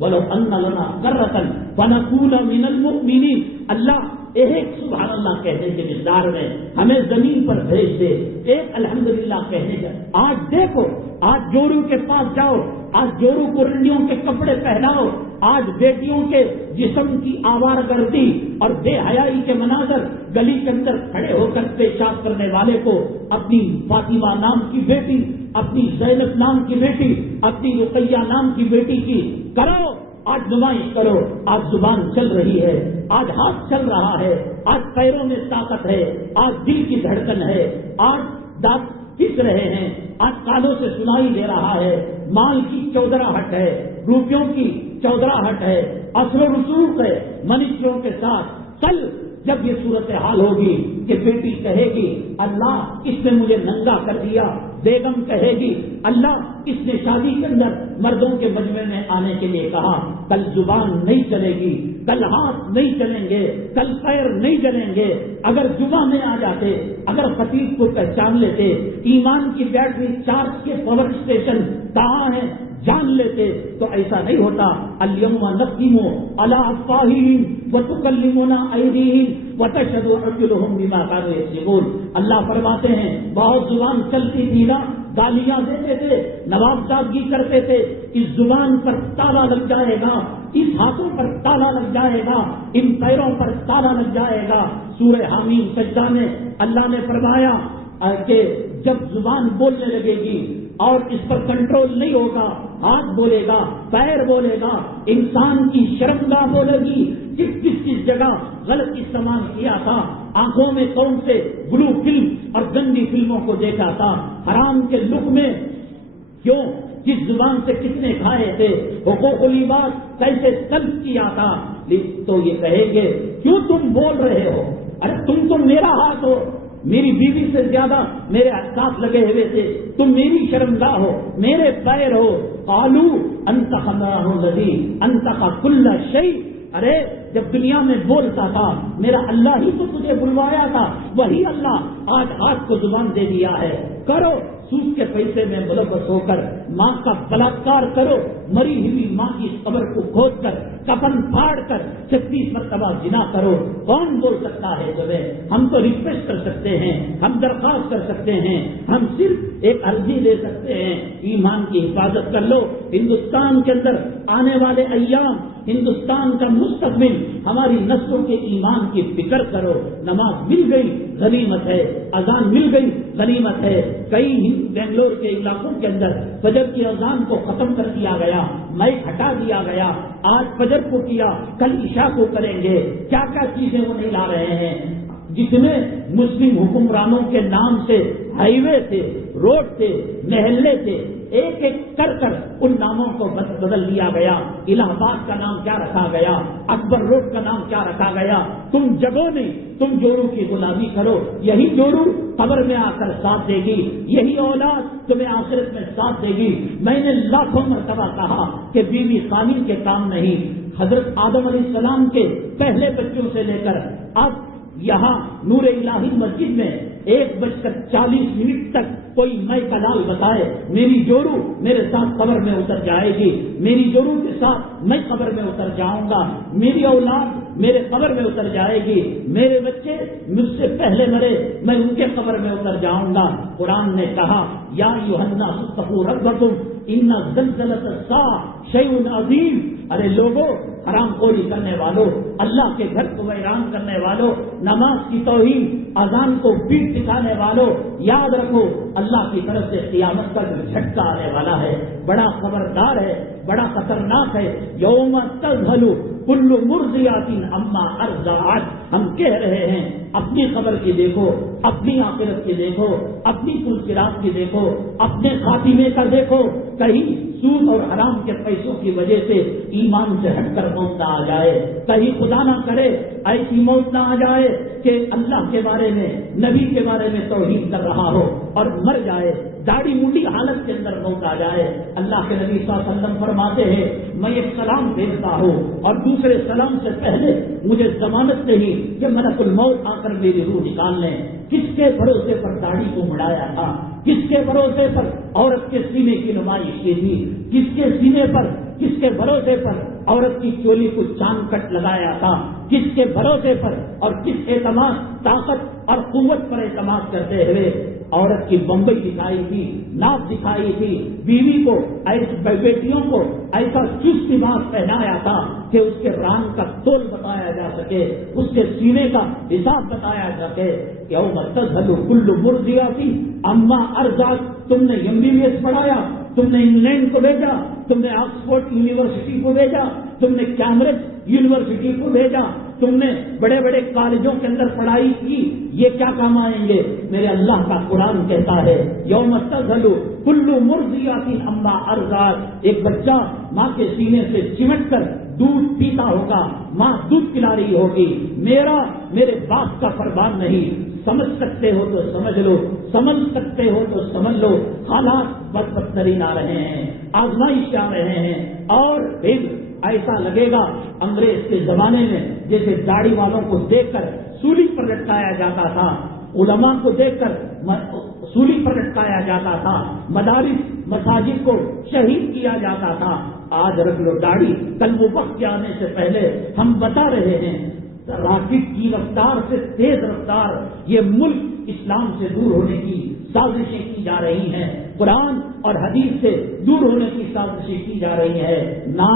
وَلَوْ أَنَّ لَنَا كَرَّةً فَنَكُونَ مِنَ الْمُؤْمِنِينَ، اللہ ایک سبحان اللہ کہنے کے مقدار میں ہمیں زمین پر بھیج دے، ایک الحمدللہ کہنے کا۔ آج دیکھو، آج جورو کے پاس جاؤ، آج جورو کو رنڈیوں کے کپڑے پہناؤ، آج بیٹیوں کے جسم کی آوار گردی اور بے حیائی کے مناظر، گلی کے اندر کھڑے ہو کر پیشاب کرنے والے کو اپنی فاطمہ نام کی بیٹی، اپنی زینب نام کی بیٹی، اپنی رقیہ نام کی بیٹی کی کرو، آج نمائش کرو۔ آج زبان چل رہی ہے، آج ہاتھ چل رہا ہے، آج پیروں میں طاقت ہے، آج دل کی دھڑکن ہے، آج دانت پس رہے ہیں، آج کانوں سے سنائی دے رہا ہے، مال کی چودراہٹ ہے، روپیوں کی چودراہٹ ہے، اثر و رسوخ ہے منشیوں کے ساتھ۔ کل جب یہ صورتحال ہوگی کہ بیٹی کہے گی اللہ اس نے مجھے ننگا کر دیا، بیگم کہے گی اللہ اس نے شادی کے اندر مردوں کے مجمع میں آنے کے لیے کہا، کل زبان نہیں چلے گی، کل ہاتھ نہیں چلیں گے، کل پیر نہیں چلیں گے۔ اگر جمعہ میں آ جاتے، اگر خطیب کو پہچان لیتے، ایمان کی بیٹری چارج کے پاور اسٹیشن کہاں ہیں جان لیتے، تو ایسا نہیں ہوتا۔ الیوم نختم علی افواہہم وتکلمنا ایدیہم وتشہد ارجلہم بما کانوا یکسبون۔ اللہ فرماتے ہیں بہت زبان چلتی تھی نا، گالیاں دیتے تھے، نوابدادگی کرتے تھے، اس زبان پر تالا لگ جائے گا، اس ہاتھوں پر تالا لگ جائے گا، ان پیروں پر تالا لگ جائے گا۔ سورہ حمیم سجدہ میں اللہ نے فرمایا کہ جب زبان بولنے لگے گی اور اس پر کنٹرول نہیں ہوگا، ہاتھ بولے گا، پیر بولے گا، انسان کی شرمگاہ بولے گی، کس جگہ غلط استعمال کیا تھا، آنکھوں میں کون سے بلو فلم اور گندی فلموں کو دیکھا تھا، حرام کے لک میں کیوں، کس زبان سے کتنے کھائے تھے، حقوق العباد کیسے طلب کیا تھا، تو یہ کہیں گے کیوں تم بول رہے ہو، ارے تم تو میرا ہاتھ ہو، میری بیوی سے زیادہ میرے ساتھ لگے ہوئے تھے، تم میری شرمگاہ ہو، میرے پیر ہو۔ قالوا انطق اللہ الذی انطق کل شیء، ارے جب دنیا میں بولتا تھا میرا اللہ ہی تو تجھے بلوایا تھا، وہی اللہ آج ہاتھ کو زبان دے دیا ہے، کرو سود کے پیسے میں ملوث ہو کر ماں کا بلاತ್ಕಾರ کرو، مری ہوئی ماں کی قبر کو کھود کر کفن پھاڑ کر 36 مرتبہ زنا کرو، کون بول سکتا ہے تمہیں؟ ہم تو ریکویسٹ کر سکتے ہیں، ہم درخواست کر سکتے ہیں، ہم صرف ایک عرضی دے سکتے ہیں، ایمان کی حفاظت کر لو۔ ہندوستان کے اندر آنے والے ایام، ہندوستان کا مستقبل، ہماری نسلوں کے ایمان کی فکر کرو۔ نماز مل گئی غنیمت ہے، اذان مل گئی غنیمت ہے۔ کئی بنگلور کے علاقوں کے اندر فجر کی اذان کو ختم کر دیا گیا، مائک ہٹا دیا گیا، آج فجر کو کیا، کل عشاء کو کریں گے، کیا کیا چیزیں وہ نہیں لا رہے ہیں۔ جتنے مسلم حکمرانوں کے نام سے ہائی وے تھے، روڈ تھے، محلے تھے، ایک ایک کر کر ان ناموں کو بدل دیا گیا۔ الہ آباد کا نام کیا رکھا گیا، اکبر روڈ کا نام کیا رکھا گیا۔ تم جگو نہیں، تم جورو کی غلامی کرو، یہی جورو قبر میں آ کر ساتھ دے گی، یہی اولاد تمہیں آخرت میں ساتھ دے گی۔ میں نے لاکھوں مرتبہ کہا کہ بیوی خامن کے کام نہیں، حضرت آدم علیہ السلام کے پہلے بچوں سے لے کر اب یہاں نور الہی مسجد میں 1:40 تک کوئی میں کلال بتائے میری جورو میرے ساتھ قبر میں اتر جائے گی، میری جورو کے ساتھ میں قبر میں اتر جاؤں گا، میری اولاد میرے قبر میں اتر جائے گی، میرے بچے مجھ سے پہلے مرے میں ان کے قبر میں اتر جاؤں گا۔ قرآن نے کہا یا ایھا الناس اتقوا ربکم ان زلزلۃ الساعۃ شیء عظیم، ارے لوگوں، حرام خوری کرنے والوں، اللہ کے گھر کو ویران کرنے والوں، نماز کی توہین، اذان کو پیٹ دکھانے والوں، یاد رکھو اللہ کی طرف سے قیامت کا جو جھٹکا آنے والا ہے بڑا خبردار ہے، بڑا خطرناک ہے۔ یوم تذہل کل مرضیۃ عما ارضعت، ہم کہہ رہے ہیں اپنی خبر کی دیکھو، اپنی آخرت کی دیکھو، اپنی پرسرات کی دیکھو، اپنے خاتمے کا دیکھو، کہیں سود اور حرام کے پیسوں کی وجہ سے ایمان سے ہٹ کر موت نہ آ جائے، کہیں خدا نہ کرے ایسی موت نہ آ جائے کہ اللہ کے بارے میں، نبی کے بارے میں توہین کر رہا ہو اور مر جائے، داڑھی منڈی حالت کے اندر موت آ جائے۔ اللہ کے نبی صلی اللہ علیہ وسلم فرماتے ہیں میں ایک سلام بھیجتا ہوں اور دوسرے سلام سے پہلے مجھے ضمانت نہیں کہ ملک الموت آ کر میری روح نکال لیں۔ کس کے بھروسے پر داڑھی کو مڑایا تھا، کس کے بھروسے پر عورت کے سینے کی نمائش کی تھی، کس کے سینے پر، کس کے بھروسے پر عورت کی چولی کو چاند کٹ لگایا تھا، کس کے بھروسے پر اور کس اعتماد، طاقت اور قوت پر اعتماد کرتے ہوئے عورت کی بمبئی دکھائی تھی، ناپ دکھائی تھی، بیوی کو بیٹیوں کو ایسا چست لباس پہنایا تھا کہ اس کے ران کا تول بتایا جا سکے، اس کے سینے کا حساب بتایا جا سکے۔ یوم تذہل کل مرضعۃ عما ارضعت، تم نے MBBS پڑھایا، تم نے انگلینڈ کو بھیجا، تم نے آکسفورڈ یونیورسٹی کو بھیجا، تم نے کیمبرج یونیورسٹی کو بھیجا، تم نے بڑے بڑے کالجوں کے اندر پڑھائی کی، یہ کیا کام آئیں گے؟ میرے اللہ کا قرآن کہتا ہے یوم تذہل کل مرضعۃ عما ارضعت، ایک بچہ ماں کے سینے سے چمٹ کر دودھ پیتا ہوگا، ماں دودھ پلا رہی ہوگی، میرے باپ کا فرمان نہیں، سمجھ سکتے ہو تو سمجھ لو، سمجھ سکتے ہو تو سمجھ لو، حالات بدترین آ رہے ہیں، آزمائش آ رہے ہیں، اور پھر ایسا لگے گا انگریز کے زمانے میں جیسے داڑھی والوں کو دیکھ کر سولی پر لٹکایا جاتا تھا، علماء کو دیکھ کر سولی پر لٹکایا جاتا تھا، مدارس مساجد کو شہید کیا جاتا تھا۔ آج رکھ لو داڑھی، کل وہ وقت کے آنے سے پہلے ہم بتا رہے ہیں راکٹ کی رفتار سے تیز رفتار یہ ملک اسلام سے دور ہونے کی سازشیں کی جا رہی ہیں، قرآن اور حدیث سے دور ہونے کی سازشیں کی جا رہی ہے۔ نہ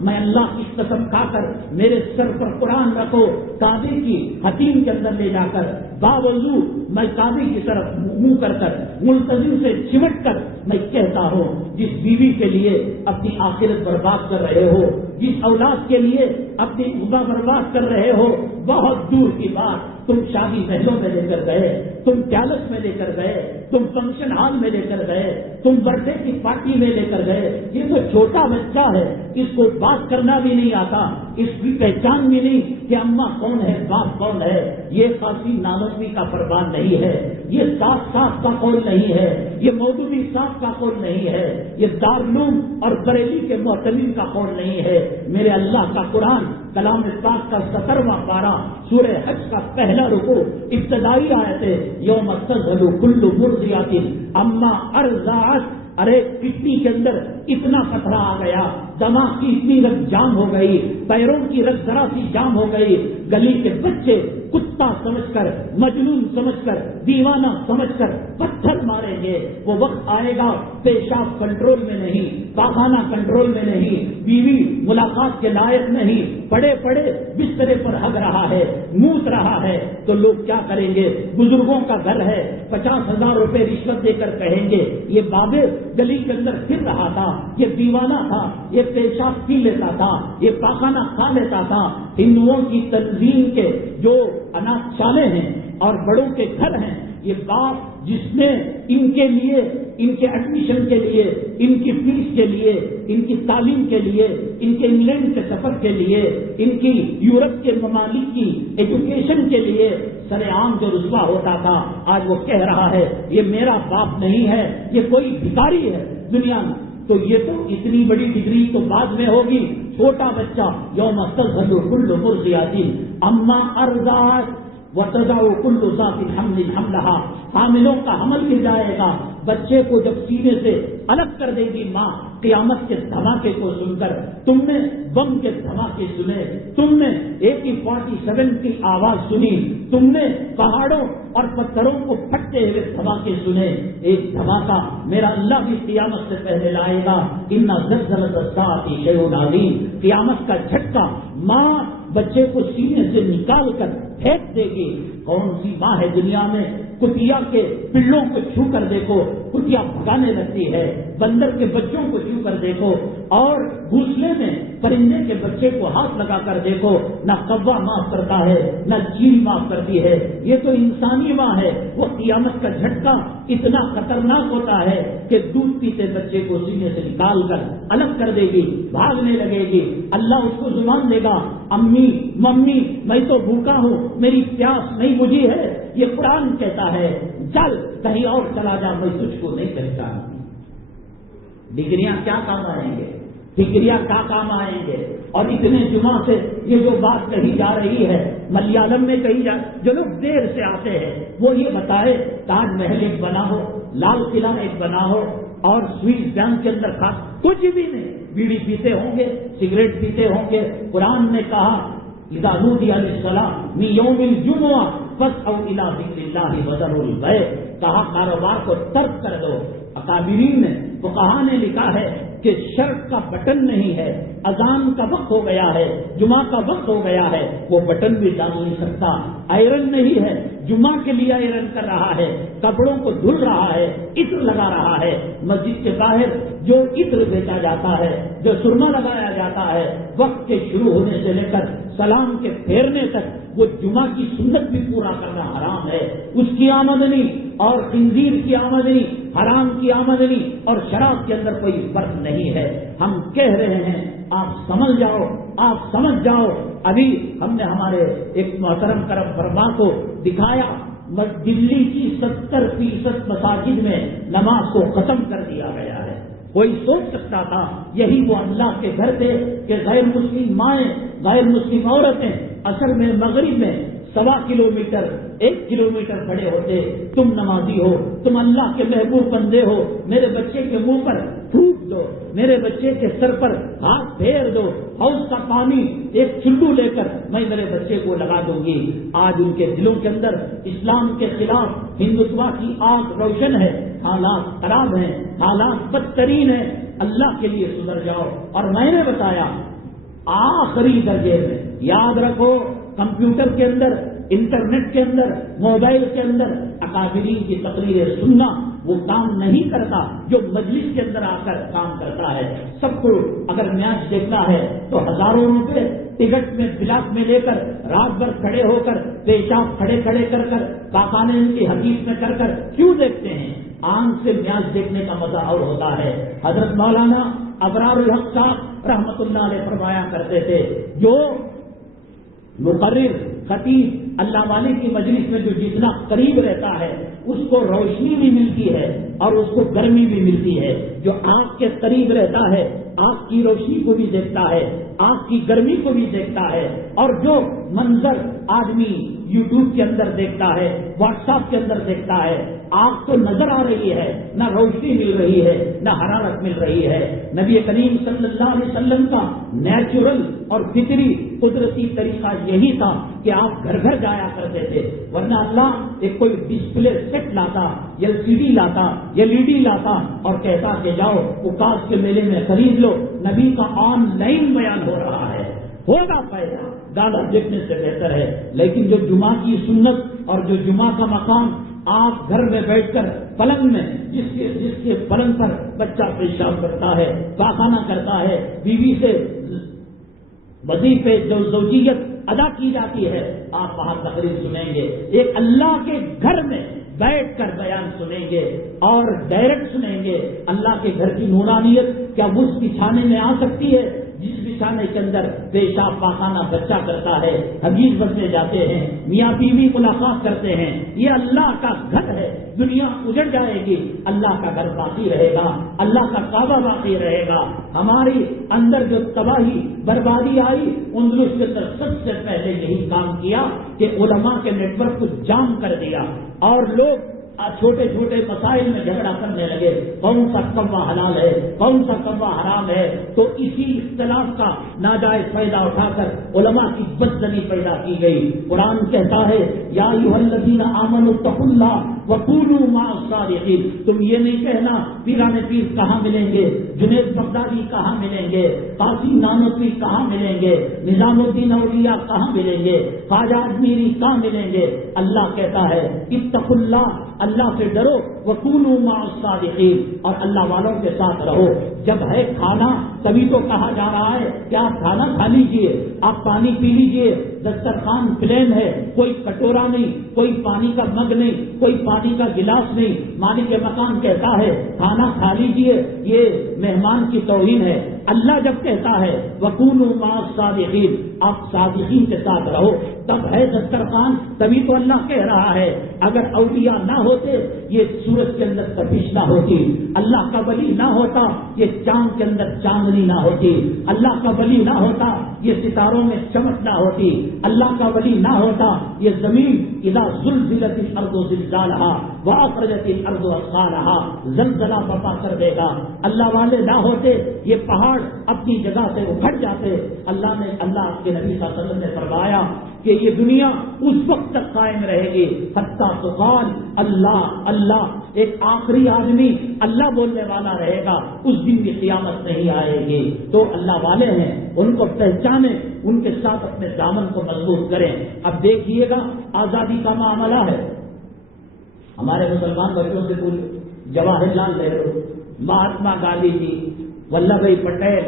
میں اللہ کی قسم کھا کر میرے سر پر قرآن رکھو، کعبے کی حتیم کے اندر لے جا کر باوضو میں کعبے کی طرف منہ کر کر ملتزم سے چمٹ کر میں کہتا ہوں، جس بیوی کے لیے اپنی آخرت برباد کر رہے ہو، جس اولاد کے لیے اپنی عمر برباد کر رہے ہو، بہت دور کی بات، تم شادی محلوں میں لے کر گئے، تم پیلس میں لے کر گئے، تم فنکشن ہال میں لے کر گئے، تم برتھ ڈے کی پارٹی میں لے کر گئے، یہ تو چھوٹا بچہ ہے، اس کو بات کرنا بھی نہیں آتا، اس کی پہچان بھی نہیں کہ اماں کون ہے باپ کون ہے۔ یہ قاسم نانوتوی کا فرمان نہیں ہے، یہ صاف کا قول نہیں ہے، یہ مودودی صاحب کا قول نہیں ہے، یہ دارالعلوم اور بریلی کے محتمین کا قول نہیں ہے۔ میرے اللہ کا قرآن کلام پاک کا 17واں پارہ سورہ حج کا پہلا رکوع ابتدائی آیت ہے، یوم تذہل کل مرضعۃ عما ارضعت۔ ارے کڈنی کے اندر اتنا خطرہ آ گیا، دماغ کی اتنی رگ جام ہو گئی، پیروں کی رگ ذرا سی جام ہو گئی، گلی کے بچے کتا سمجھ کر، مجنون سمجھ کر، دیوانہ سمجھ کر پتھر ماریں گے۔ وہ وقت آئے گا پیشاب کنٹرول میں نہیں، پاخانہ کنٹرول میں نہیں، بیوی ملاقات کے لائق نہیں، پڑے پڑے بسترے پر ہگ رہا ہے، موت رہا ہے، تو لوگ کیا کریں گے؟ بزرگوں کا گھر ہے، 50,000 روپے رشوت دے کر کہیں گے یہ بابے گلی کے اندر پھر رہا تھا، یہ دیوانہ تھا، یہ پیشاب پی لیتا تھا، یہ پاخانہ کھا لیتا تھا۔ ہندوؤں کی تنظیم کے جو اناج شالے ہیں اور بڑوں کے گھر ہیں، یہ باپ جس نے ان کے لیے، ان کے ایڈمیشن کے لیے، ان کی فیس کے لیے، ان کی تعلیم کے لیے، ان کے انگلینڈ کے سفر کے لیے، ان کی یورپ کے ممالک کی ایجوکیشن کے لیے سر عام جو رسوا ہوتا تھا، آج وہ کہہ رہا ہے یہ میرا باپ نہیں ہے، یہ کوئی بھکاری ہے دنیا میں۔ تو یہ تو اتنی بڑی ڈگری تو بعد میں ہوگی، چھوٹا بچہ یوم تذہل کل مرضعۃ عما ارضعت وتضع کل ذات حمل حملها، حاملوں کا حمل گر جائے گا۔ بچے کو جب سینے سے الگ کر دے گی ماں، قیامت کے دھماکے کو سن کر، تم نے بم کے دھماکے سنے، تم نے AK-47 کی آواز سنی، تم نے پہاڑوں اور پتھروں کو پھٹتے ہوئے دھماکے سنے، ایک دھماکہ میرا اللہ بھی قیامت سے پہلے لائے گا۔ ان زلزلۃ الساعۃ شیء عظیم، قیامت کا جھٹکا ماں بچے کو سینے سے نکال کر پھینک دے گی۔ کون سی ماں ہے دنیا میں؟ کتیا کے پلوں کو چھو کر دیکھو، کتیا بھگانے لگتی ہے، بندر کے بچوں کو چھو کر دیکھو، اور گھونسلے میں پرندے کے بچے کو ہاتھ لگا کر دیکھو، نہ کوا معاف کرتا ہے نہ چیل معاف کرتی ہے۔ یہ تو انسانی ماں ہے۔ وہ قیامت کا جھٹکا اتنا خطرناک ہوتا ہے کہ دودھ پیتے بچے کو سینے سے نکال کر الگ کر دے گی، بھاگنے لگے گی، اللہ اس کو زبان دے گا، امی ممی میں تو بھوکا ہوں، میری پیاس نہیں بجھی ہے۔ یہ قرآن کہتا ہے چل کہیں اور چلا جا، میں تجھ کو نہیں پہچانتا۔ ڈگریاں کیا کام آئیں گے، ڈگریاں کیا کام آئیں گے؟ اور اتنے جمعہ سے یہ جو بات کہی جا رہی ہے ملیالم میں کہی جا، جو لوگ دیر سے آتے ہیں وہ یہ بتائے تاج محل ایک بنا ہو، لال قلعہ ایک بنا ہو، اور سوئس بینک کے اندر خاص کچھ بھی نہیں، بیڑی پیتے ہوں گے، سگریٹ پیتے ہوں گے۔ قرآن نے کہا اذا نودی للصلاۃ من یوم الجمعہ فاسعوا الی ذکر اللہ وذروا البیع، کہا کاروبار کو ترک کر دو۔ اکابرین نے فقہا نے لکھا ہے کہ شرط کا بٹن نہیں ہے، اذان کا وقت ہو گیا ہے، جمعہ کا وقت ہو گیا ہے، وہ بٹن بھی ڈال نہیں سکتا، آئرن نہیں ہے، جمعہ کے لیے آئرن کر رہا ہے، کپڑوں کو دھل رہا ہے، عطر لگا رہا ہے۔ مسجد کے باہر جو عطر بیچا جاتا ہے، جو سرما لگایا جاتا ہے، وقت کے شروع ہونے سے لے کر سلام کے پھیرنے تک وہ جمعہ کی سنت بھی پورا کرنا حرام ہے۔ اس کی آمدنی اور خنزیر کی آمدنی، حرام کی آمدنی اور شراب کے اندر کوئی فرق نہیں ہے۔ ہم کہہ رہے ہیں آپ سمجھ جاؤ، آپ سمجھ جاؤ۔ ابھی ہم نے ہمارے ایک محترم کرم فرما کو دکھایا دلی کی 70% مساجد میں نماز کو ختم کر دیا گیا ہے۔ کوئی سوچ سکتا تھا یہی وہ اللہ کے گھر تھے کہ غیر مسلم مائیں، غیر مسلم عورتیں اصل میں مغرب میں 1.25 کلومیٹر 1 کلومیٹر کھڑے ہوتے، تم نمازی ہو، تم اللہ کے محبوب بندے ہو، میرے بچے کے منہ پر تھوک دو، میرے بچے کے سر پر ہاتھ پھیر دو، حوض کا پانی ایک چلو لے کر میں میرے بچے کو لگا دوں گی۔ آج ان کے دلوں کے اندر اسلام کے خلاف ہندوتوا کی آگ روشن ہے، حالات خراب ہیں، حالات بدترین ہیں۔ اللہ کے لیے سدھر جاؤ۔ اور میں نے بتایا آخری درجے میں یاد رکھو، کمپیوٹر کے اندر، انٹرنیٹ کے اندر، موبائل کے اندر اکابرین کی تقریریں سننا وہ کام نہیں کرتا جو مجلس کے اندر آ کر کام کرتا ہے۔ سب کو اگر میچ دیکھنا ہے تو ہزاروں روپے ٹکٹ میں بلاک میں لے کر رات بھر کھڑے ہو کر پیشاب کھڑے کھڑے کر کر کاکانے کی حدیث میں کر کر کیوں دیکھتے ہیں؟ آنکھ سے میچ دیکھنے کا مزہ اور ہوتا ہے۔ حضرت مولانا ابرار الحق صاحب رحمت اللہ علیہ فرمایا کرتے تھے، جو مقرر خطیب اللہ والے کی مجلس میں جو جتنا قریب رہتا ہے اس کو روشنی بھی ملتی ہے اور اس کو گرمی بھی ملتی ہے۔ جو آنکھ کے قریب رہتا ہے آنکھ کی روشنی کو بھی دیکھتا ہے، آنکھ کی گرمی کو بھی دیکھتا ہے، اور جو منظر آدمی یوٹیوب کے اندر دیکھتا ہے، واٹس ایپ کے اندر دیکھتا ہے، آنکھ تو نظر آ رہی ہے، نہ روشنی مل رہی ہے نہ حرارت مل رہی ہے۔ نبی کریم صلی اللہ علیہ وسلم کا نیچرل اور فطری قدرتی طریقہ یہی تھا کہ آپ گھر گھر جایا کرتے تھے، ورنہ اللہ ایک کوئی ڈسپلے سیٹ لاتا، LCD لاتا، LED لاتا اور کہتا کہ جاؤ اکاس کے میلے میں خرید لو۔ نبی کا آن لائن بیان ہو رہا ہے، ہوگا فائدہ، زیادہ دیکھنے سے بہتر ہے۔ لیکن جو جمعہ کی سنت اور جو جمعہ کا مقام آپ گھر میں بیٹھ کر پلنگ میں جس کے پلنگ پر بچہ پیشاب کرتا ہے، پاخانہ کرتا ہے، بیوی سے وظیفے زوجیت ادا کی جاتی ہے، آپ وہاں تقریر سنیں گے، ایک اللہ کے گھر میں بیٹھ کر بیان سنیں گے اور ڈائریکٹ سنیں گے۔ اللہ کے گھر کی نورانیت کیا اس بچھانے میں آ سکتی ہے جس بچھانے کے اندر پیشاب پاخانہ بچہ کرتا ہے، حدیث بسنے جاتے ہیں، میاں بیوی ملاقات کرتے ہیں؟ یہ اللہ کا گھر ہے۔ دنیا اجڑ جائے گی، اللہ کا گھر باقی رہے گا، اللہ کا کعبہ باقی رہے گا۔ ہماری اندر جو تباہی بربادی آئی اندلس کے اندر سب سے پہلے یہی کام کیا کہ علماء کے نیٹ ورک کو جام کر دیا اور لوگ چھوٹے چھوٹے مسائل میں جھگڑا کرنے لگے، کون سا کعبہ حلال ہے، کون سا کعبہ حرام ہے۔ تو اسی اختلاف کا ناجائز فائدہ اٹھا کر علماء کی بدزنی پیدا کی گئی۔ قرآن کہتا ہے یا ایھا الذین آمنوا اتقوا اللہ وکونوا مع الصادقین۔ تم یہ نہیں کہنا پیران پیر کہاں ملیں گے، جنید بغدادی کہاں ملیں گے، قاسم نانوتوی کہاں ملیں گے، نظام الدین اولیاء کہاں ملیں گے، خواجہ اجمیری کہاں ملیں گے۔ اللہ کہتا ہے اتقوا اللہ، اللہ سے ڈرو، وکونوا مع الصادقین، اور اللہ والوں کے ساتھ رہو۔ جب ہے کھانا تبھی تو کہا جا رہا ہے کہ آپ کھانا کھا لیجئے، آپ پانی پی لیجئے، دسترخوان پلین ہے، کوئی کٹورا نہیں، کوئی پانی کا مگ نہیں، کوئی پانی کا گلاس نہیں، مالک مکان کہتا ہے کھانا کھا لیجئے، یہ مہمان کی توہین ہے۔ اللہ جب کہتا ہے وکونوا مع الصادقین، آپ صادقین کے ساتھ رہو، تب ہے دسترخوان، تبھی تو اللہ کہہ رہا ہے اگر اولیاء نہ ہوتے یہ سورج کے اندر تپش نہ ہوتی، اللہ کا ولی نہ ہوتا یہ چاند کے اندر چاندنی نہ ہوتی، اللہ کا ولی نہ ہوتا یہ ستاروں میں چمک نہ ہوتی، اللہ کا ولی نہ ہوتا یہ زمین اذا زلزلت الارض زلزالہا واخرجت الارض اثقالہا زلزلہ برپا کر دے گا۔ اللہ والے نہ ہوتے یہ پہاڑ اپنی جگہ سے اکھڑ جاتے۔ اللہ کے نبی صلی اللہ علیہ وسلم نے فرمایا کہ یہ دنیا اس وقت تک قائم رہے گی حتیٰ تقال اللہ اللہ، ایک آخری آدمی اللہ بولنے والا رہے گا، اس دن کی قیامت نہیں آئے گی۔ تو اللہ والے ہیں ان کو پہچانے، ان کے ساتھ اپنے دامن کو مضبوط کریں۔ اب دیکھیے گا آزادی کا معاملہ ہے، ہمارے مسلمان بچوں سے پوچھ، جواہر لال نہرو، مہاتما گاندھی جی، ولبھ بھائی پٹیل،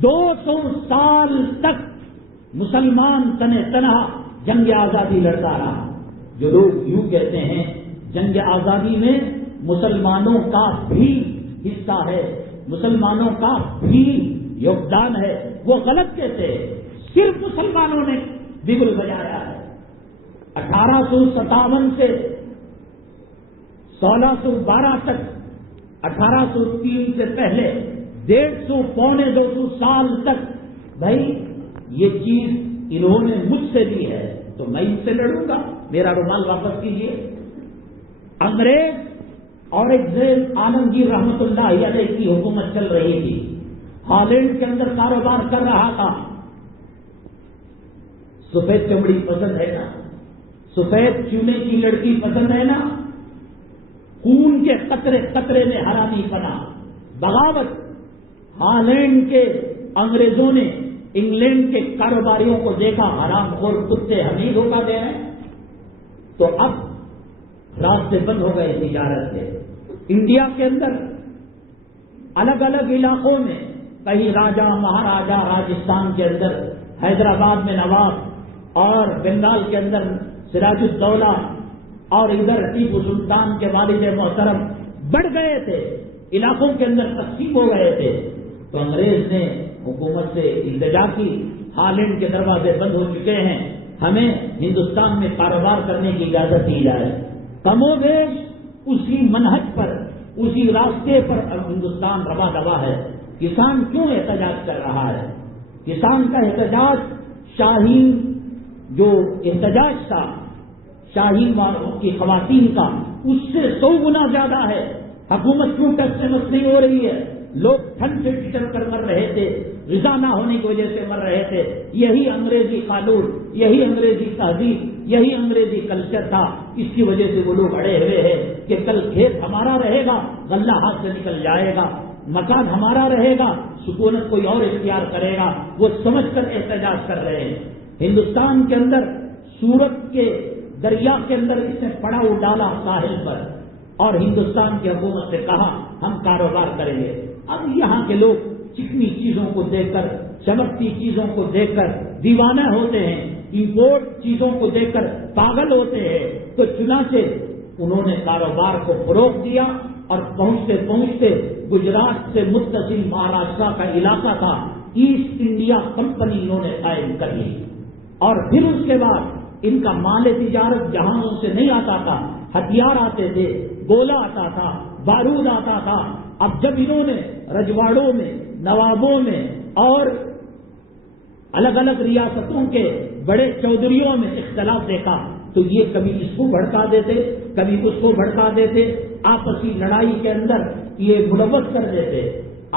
200 سال تک مسلمان تنہا جنگ آزادی لڑتا رہا۔ جو لوگ یوں کہتے ہیں جنگ آزادی میں مسلمانوں کا بھی حصہ ہے، مسلمانوں کا بھی یوگدان ہے، وہ غلط کہتے ہیں۔ صرف مسلمانوں نے بگل بجایا ہے۔ 1857 سے 1612 تک 1803 سے پہلے 150 پونے 200 سال تک بھائی یہ چیز انہوں نے مجھ سے لی ہے تو میں ان سے لڑوں گا، میرا رومال واپس کیجیے۔ انگریز اور ایک زین عالمگیر رحمت اللہ علیہ کی حکومت چل رہی تھی، ہالینڈ کے اندر کاروبار کر رہا تھا۔ سفید چمڑی پسند ہے نا، سفید چونے کی لڑکی پسند ہے نا، خون کے قطرے قطرے میں حرامی پنا، بغاوت۔ ہالینڈ کے انگریزوں نے انگلینڈ کے کاروباریوں کو دیکھا حرام خور کتے ہمیں دھوکہ دے رہے ہیں، تو اب راستے بند ہو گئے تجارت سے۔ انڈیا کے اندر الگ الگ علاقوں میں کہیں راجا مہاراجا، راجستھان کے اندر حیدرآباد میں نواب اور بنگال کے اندر سراج الدولہ اور ادھر ٹیپو سلطان کے والد محترم بڑھ گئے تھے، علاقوں کے اندر تقسیم ہو گئے تھے۔ تو انگریز نے حکومت سے التجا کی، ہالینڈ کے دروازے بند ہو چکے ہیں، ہمیں ہندوستان میں کاروبار کرنے کی اجازت دی جائے۔ کم و بیش اسی منہج پر، اسی راستے پر اب ہندوستان روا دوا ہے۔ کسان کیوں احتجاج کر رہا ہے؟ کسان کا احتجاج شاہین جو احتجاج تھا شاہین والوں کی خواتین کا، اس سے 100 گنا زیادہ ہے۔ حکومت کیوں ٹس سے مس نہیں ہو رہی ہے؟ لوگ ٹھنڈ سے ٹٹر کر مر رہے تھے، غذا نہ ہونے کی وجہ سے مر رہے تھے۔ یہی انگریزی قانون، یہی انگریزی تہذیب، یہی انگریزی کلچر تھا۔ اس کی وجہ سے وہ لوگ اڑے ہوئے ہیں کہ کل کھیت ہمارا رہے گا، غلہ ہاتھ سے نکل جائے گا، مکان ہمارا رہے گا، سکونت کوئی اور اختیار کرے گا، وہ سمجھ کر احتجاج کر رہے ہیں۔ ہندوستان کے اندر سورت کے دریا کے اندر اس نے پڑاؤ ڈالا ساحل پر، اور ہندوستان کی حکومت نے کہا ہم کاروبار کریں گے۔ اب یہاں کے لوگ چکنی چیزوں کو دیکھ کر، چمکتی چیزوں کو دیکھ کر دیوانہ ہوتے ہیں، امپورٹ چیزوں کو دیکھ کر پاگل ہوتے ہیں، تو چنانچہ انہوں نے کاروبار کو فروغ دیا، اور پہنچتے پہنچتے گجرات سے متصل مہاراشٹر کا علاقہ تھا، ایسٹ انڈیا کمپنی انہوں نے قائم کر لی۔ اور پھر اس کے بعد ان کا مال تجارت جہازوں سے نہیں آتا تھا، ہتھیار آتے تھے، گولا آتا تھا، بارود آتا تھا۔ اب جب انہوں نے رجواڑوں میں، نوابوں میں اور الگ الگ ریاستوں کے بڑے چودھریوں میں اختلاف دیکھا، تو یہ کبھی اس کو بھڑکا دیتے، کبھی اس کو بھڑکا دیتے، آپسی لڑائی کے اندر یہ ملوث کر دیتے۔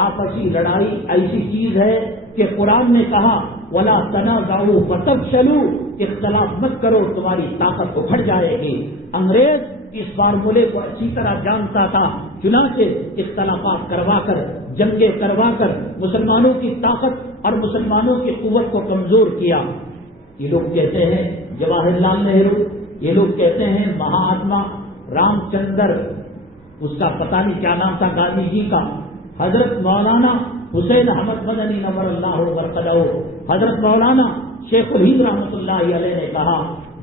آپسی لڑائی ایسی چیز ہے کہ قرآن نے کہا وَلَا تَنَازَعُوا فَتَفْشَلُوا، اختلاف مت کرو تمہاری طاقت تو گھٹ جائے گی۔ انگریز اس فارمولے کو اچھی طرح جانتا تھا، چنانچہ اختلافات کروا کر، جنگیں کروا کر مسلمانوں کی طاقت اور مسلمانوں کی قوت کو کمزور کیا۔ یہ لوگ کہتے ہیں جواہر لال نہرو، یہ لوگ کہتے ہیں مہاتما رام چندر، اس کا پتہ نہیں کیا نام تھا گاندھی جی کا، حضرت مولانا حسین احمد مدنی نور اللہ برکتہ، حضرت مولانا شیخ الہند رحمۃ اللہ علیہ نے کہا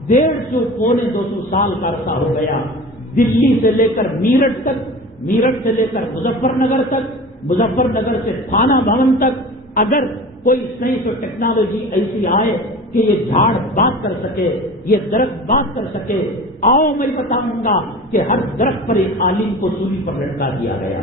150 پونے 200 سال کا عرصہ ہو گیا، دلی سے لے کر میرٹھ تک، میرٹھ سے لے کر مظفر نگر تک، مظفر نگر سے تھانہ بھون تک، اگر کوئی سائنس اور ٹیکنالوجی ایسی آئے کہ یہ جھاڑ بات کر سکے، یہ درخت بات کر سکے، آؤ میں بتاؤں گا کہ ہر درخت پر ایک عالم کو سولی پر لٹکا دیا گیا،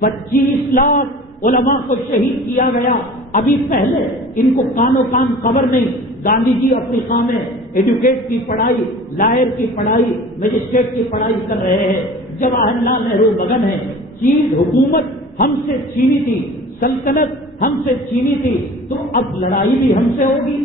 25 لاکھ علماء کو شہید کیا گیا۔ ابھی پہلے ان کو کانوں کان خبر نہیں، گاندھی جی افریقہ میں ایڈوکیٹ کی پڑھائی، لائر کی پڑھائی، مجسٹریٹ کی پڑھائی کر رہے ہیں، جواہر لال نہرو مگن ہے۔ چیز حکومت ہم سے چھینی تھی، سلطنت ہم سے چھینی تھی، تو اب لڑائی بھی ہم سے ہوگی،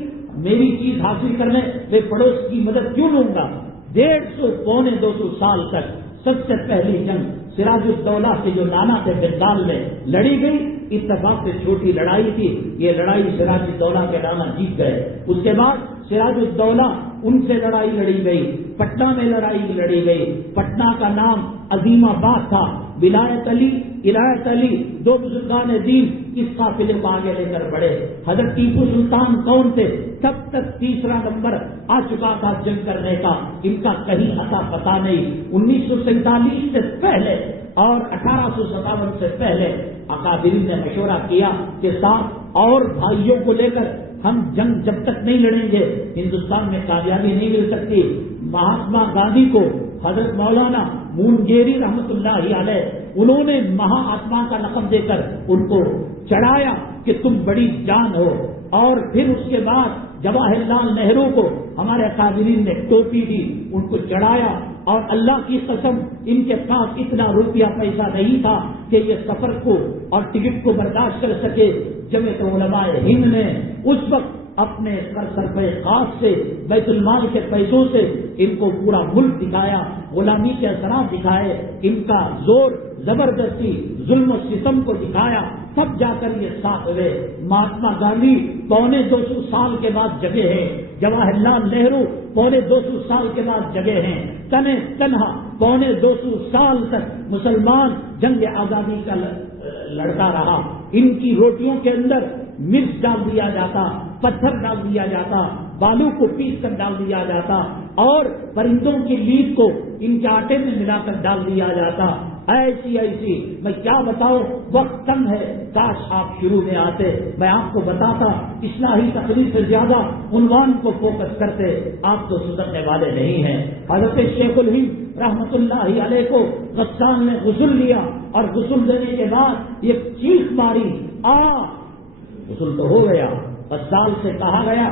میری چیز حاصل کرنے میں پڑوس کی مدد کیوں لوں گا؟ 150 پونے 200 سال تک سب سے پہلی جنگ سراج الدولہ کے جو نانا تھے بنگال میں لڑی گئی، اتفاق سے چھوٹی لڑائی تھی، یہ لڑائی سراج الدولہ کے نانا جیت گئے۔ اس کے بعد سراج الدولہ ان سے لڑائی لڑی گئی، پٹنہ میں لڑائی لڑی گئی، پٹنہ کا نام عظیم آباد تھا، ولایت علی، ولایت علی 2 بزرگان دین اس قافلے کو آگے لے کر بڑھے۔ حضرت ٹیپو سلطان کون تھے؟ تب تک تیسرا نمبر آ چکا تھا جنگ کرنے کا، ان کا کہیں اتا پتا نہیں۔ 1947 سے پہلے اور 1857 سے پہلے اکابرین نے مشورہ کیا کہ 7 اور بھائیوں کو لے کر ہم جنگ جب تک نہیں لڑیں گے ہندوستان میں کامیابی نہیں مل سکتی۔ مہاتما گاندھی کو حضرت مولانا مونگیری رحمت اللہ علیہ انہوں نے مہا آتما کا لقب دے کر ان کو چڑھایا کہ تم بڑی جان ہو، اور پھر اس کے بعد جواہر لال نہرو کو ہمارے اکابرین نے ٹوپی دی، ان کو چڑھایا، اور اللہ کی قسم ان کے پاس اتنا روپیہ پیسہ نہیں تھا کہ یہ سفر کو اور ٹکٹ کو برداشت کر سکے۔ جمعیت علماء ہند نے اس وقت اپنے سرپے خاص سے بیت المال کے پیسوں سے ان کو پورا ملک دکھایا، غلامی کے اثرات دکھائے، ان کا زور زبردستی ظلم و ستم کو دکھایا، تب جا کر یہ ساتھ ہوئے۔ مہاتما گاندھی 250 سال کے بعد جگہ ہیں، جواہر لال نہرو 250 سال کے بعد جگہ ہیں، تنہا 250 سال تک مسلمان جنگ آزادی کا لڑتا رہا۔ ان کی روٹیوں کے اندر مرچ ڈال دیا جاتا، پتھر ڈال دیا جاتا، بالو کو پیس کر ڈال دیا جاتا، اور پرندوں کی لیٹ کو ان کے آٹے میں ملا کر ڈال دیا جاتا۔ ایسی میں کیا بتاؤں، وقت کم ہے، کاش آپ شروع میں آتے، میں آپ کو بتاتا، اصلاحی تقریر سے زیادہ عنوان کو فوکس کرتے، آپ تو سدھرنے والے نہیں ہیں۔ حضرت شیخ الہند رحمت اللہ علیہ کو غسان نے غسل لیا، اور غسل دینے کے بعد ایک چیخ ماری، غسل تو ہو گیا، غسال سے کہا گیا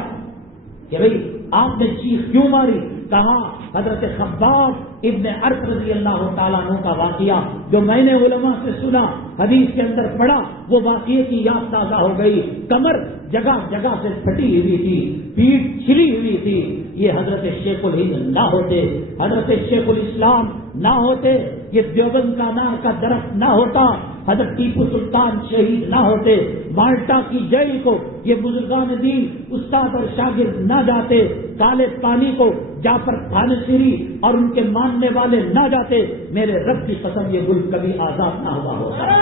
کہ بھئی آپ نے چیخ کیوں ماری؟ کہا حضرت خباب ابن ارت رضی اللہ تعالیٰ عنہ کا واقعہ جو میں نے علماء سے سنا، حدیث کے اندر پڑھا، وہ واقعے کی یاد تازہ ہو گئی۔ کمر جگہ جگہ سے پھٹی ہوئی تھی، پیٹھ چھلی ہوئی تھی۔ یہ حضرت شیخ الہند نہ ہوتے، حضرت شیخ الاسلام نہ ہوتے، یہ دیوبند کا انار کا درخت نہ ہوتا، حضرت ٹیپو سلطان شہید نہ ہوتے، مالٹا کی جیل کو یہ بزرگان دین استاد اور شاگرد نہ جاتے، کالے پانی کو جعفر خانسری اور ان کے ماننے والے نہ جاتے، میرے رب کی قسم یہ ملک کبھی آزاد نہ ہوا ہوتا۔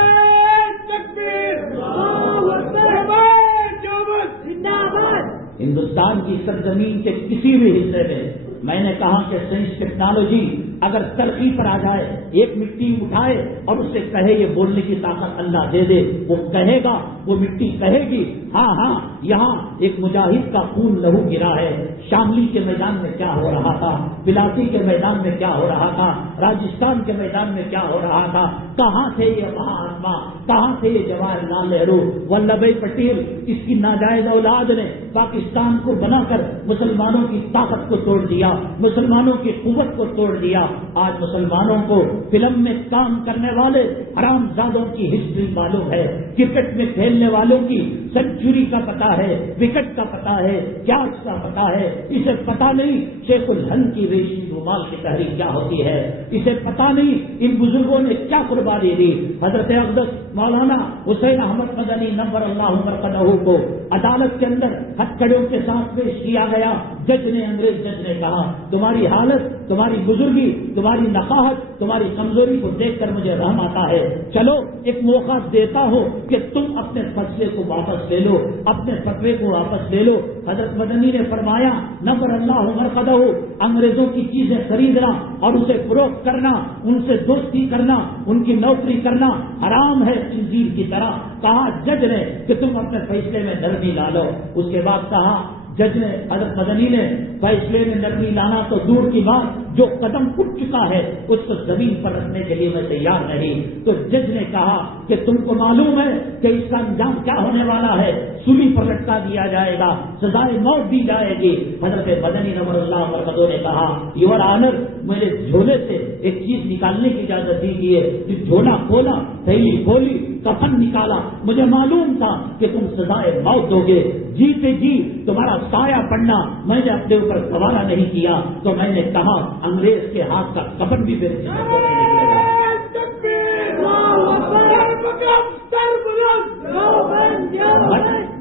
ہندوستان کی سرزمین کے کسی بھی حصے میں نے کہا کہ سائنس ٹیکنالوجی اگر ترقی پر آ جائے، ایک مٹی اٹھائے اور اس سے کہے یہ بولنے کی طاقت اللہ دے دے، وہ کہے گا، وہ مٹی کہے گی ہاں یہاں ایک مجاہد کا خون لہو گرا ہے، شاملی کے میدان میں کیا ہو رہا تھا، بلاسی کے میدان میں کیا ہو رہا تھا، راجستھان کے میدان میں کیا ہو رہا تھا، کہاں تھے یہ مہاتما، کہاں تھے یہ جواہر لال نہرو، ولبھ بھائی پٹیل، اس کی ناجائز اولاد نے پاکستان کو بنا کر مسلمانوں کی طاقت کو توڑ دیا، مسلمانوں کی قوت کو توڑ دیا۔ آج مسلمانوں کو فلم میں کام کرنے والے حرام زادوں کی ہسٹری معلوم ہے، کرکٹ میں کھیلنے والوں کی سنچری کا پتا ہے، وکٹ کا پتا ہے، کیچ کا پتا ہے، اسے پتا نہیں شیخ الہند کی ریشمی رومال کی تحریک کیا ہوتی ہے، اسے پتا نہیں ان بزرگوں نے کیا قربانی دی۔ حضرت اقدس مولانا حسین احمد مدنی نور اللہ مرقدہ کو عدالت کے اندر ہتھکڑیوں کے ساتھ پیش کیا گیا، انگریز جج نے کہا تمہاری حالت، تمہاری بزرگی، تمہاری نقاہت، تمہاری کمزوری کو دیکھ کر مجھے رحم آتا ہے، چلو ایک موقع دیتا ہو کہ تم اپنے فیصلے کو واپس لے لو، اپنے فتوے کو واپس لے لو۔ حضرت مدنی نے فرمایا نور اللہ مرقدہ، انگریزوں کی چیزیں خریدنا اور اسے فروخت کرنا، ان سے دوستی کرنا، ان کی نوکری کرنا حرام ہے خنزیر کی طرح۔ کہا جج نے کہ تم اپنے فیصلے میں نرمی لا لو۔ اس کے بعد کہا جج نے، حضرت مدنی نے، فیصلے میں نرمی لانا تو دور کی بات، جو قدم اٹھ چکا ہے اس کو زمین پر رکھنے کے لیے میں تیار نہیں۔ تو جج نے کہا کہ تم کو معلوم ہے کہ اس کا انجام کیا ہونے والا ہے، سولی پر لٹکا دیا جائے گا، سزائے موت دی جائے گی۔ حضرت مدنی نور اللہ مرقدہ نے کہا یور آنر، میرے جھولے سے ایک چیز نکالنے کی اجازت دیجیے۔ جھولا کھولا، تھیلی کھولی، کفن نکالا، مجھے معلوم تھا کہ تم سزائے موت دو گے، جیتے جی تمہارا سایہ پڑنا میں نے اپنے اوپر سوارا نہیں کیا۔ تو میں نے کہا انگریز کے ہاتھ کا کفن بھی میرے جسم کو نہیں نکلے گا۔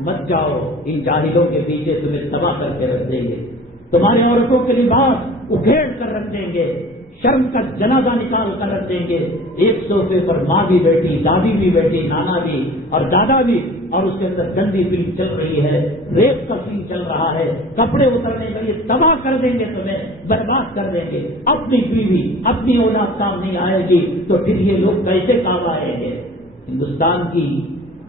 مت جاؤ، ان جاہلوں کے پیچھے تمہیں تباہ کر کے رکھ دیں گے، تمہارے عورتوں کے لباس اکھیڑ کر رکھ دیں گے، شرم کا جنازہ نکال کر رکھ دیں گے۔ ایک صوفے پر ماں بھی بیٹھی، دادی بھی بیٹھی، نانا بھی اور دادا بھی، اور اس کے اندر گندی فلم چل رہی ہے، ریپ کا سین چل رہا ہے، کپڑے اترنے کے لیے تباہ کر دیں گے، تمہیں برباد کر دیں گے۔ اپنی بیوی، اپنی اولاد کام نہیں آئے گی تو پھر یہ لوگ کیسے کام آئیں گے؟ ہندوستان کی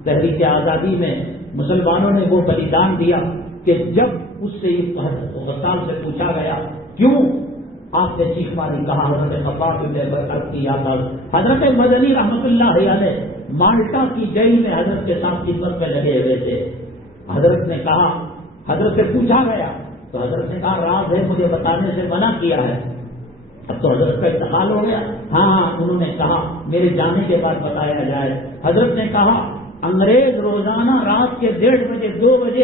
تحریک آزادی میں مسلمانوں نے وہ بلیدان دیا، کہ جب اس سے غسال سے پوچھا گیا کیوں آپ نے چیخ ماری، کہا حضرت خباب بن برکت کی یاد آ. حضرت مدنی رحمت اللہ علیہ مالٹا کی جیل میں حضرت کے ساتھ خدمت میں لگے ہوئے تھے. حضرت نے کہا، حضرت سے پوچھا گیا تو حضرت نے کہا راز ہے، مجھے بتانے سے منع کیا ہے. اب تو حضرت کا انتقال ہو گیا. ہاں انہوں نے کہا میرے جانے کے بعد بتایا جائے. حضرت نے کہا انگریز روزانہ رات کے 1:30 بجے 2 بجے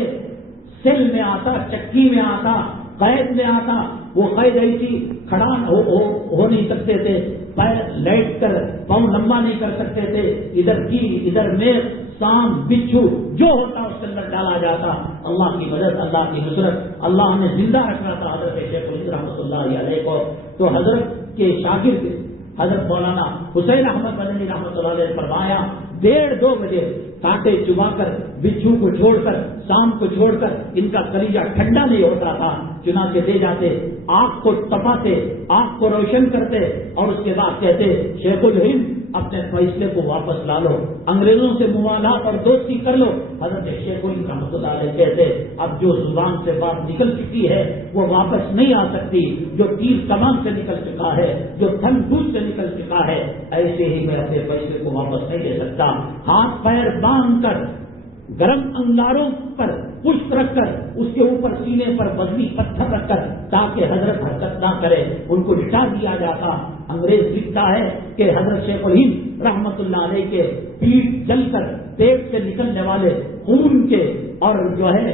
سیل میں آتا، چکی میں آتا، قید میں آتا. وہ قید ایسی کھڑا ہو نہیں سکتے تھے، پیر لیٹ کر پاؤں لمبا نہیں کر سکتے تھے، ادھر کی ادھر میز سام بچھو جو ہوتا اس کے اندر ڈالا جاتا. اللہ کی مدد، اللہ کی نصرت، اللہ نے زندہ رکھنا تھا حضرت شیخ الہند رحمۃ اللہ علیہ کو. تو حضرت کے شاگرد حضرت مولانا حسین احمد مدنی رحمۃ اللہ علیہ فرمایا 1:30-2 بجے کانٹے چبا کر، بچھو کو چھوڑ کر، سام کو چھوڑ کر ان کا کلیجہ ٹھنڈا نہیں ہوتا تھا. چنانچہ لے جاتے، آنکھ کو تپاتے، آنکھ کو روشن کرتے اور اس کے بعد کہتے شیخ الہند اپنے فیصلے کو واپس لا لو، انگریزوں سے موالات اور دوستی کر لو. حضرت شیخ الہند رحمۃ اللہ علیہ کہتے اب جو زبان سے بات نکل چکی ہے وہ واپس نہیں آ سکتی. جو تیر کمان سے نکل چکا ہے، جو تھن دودھ سے نکل چکا ہے، ایسے ہی میں اپنے فیصلے کو واپس نہیں لے سکتا. ہاتھ پیر باندھ کر گرم انگاروں پر پشت رکھ کر اس کے اوپر سینے پر وزنی پتھر رکھ کر تاکہ حضرت حرکت نہ کرے ان کو لٹا دیا جاتا. انگریز لکھتا ہے کہ حضرت شیخ الہند رحمت اللہ علیہ کے پیٹ جل کر پیٹ سے نکلنے والے خون کے اور جو ہے